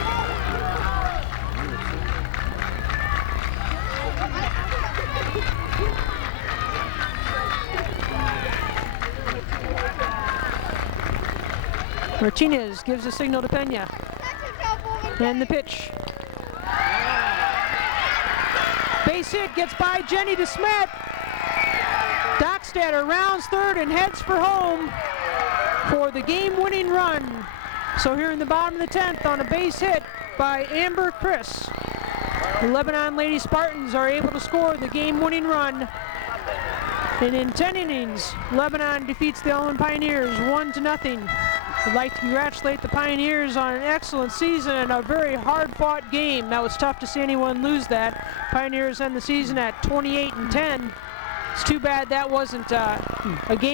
Martinez gives a signal to Pena. And the pitch. Base hit, gets by Jenny DeSmet. Dockstader rounds third and heads for home for the game-winning run. So here in the bottom of the 10th on a base hit by Amber Chris, the Lebanon Lady Spartans are able to score the game-winning run. And in 10 innings, Lebanon defeats the Alleman Pioneers 1-0. I'd like to congratulate the Pioneers on an excellent season and a very hard-fought game. That was tough to see anyone lose that. Pioneers end the season at 28-10. It's too bad that wasn't a game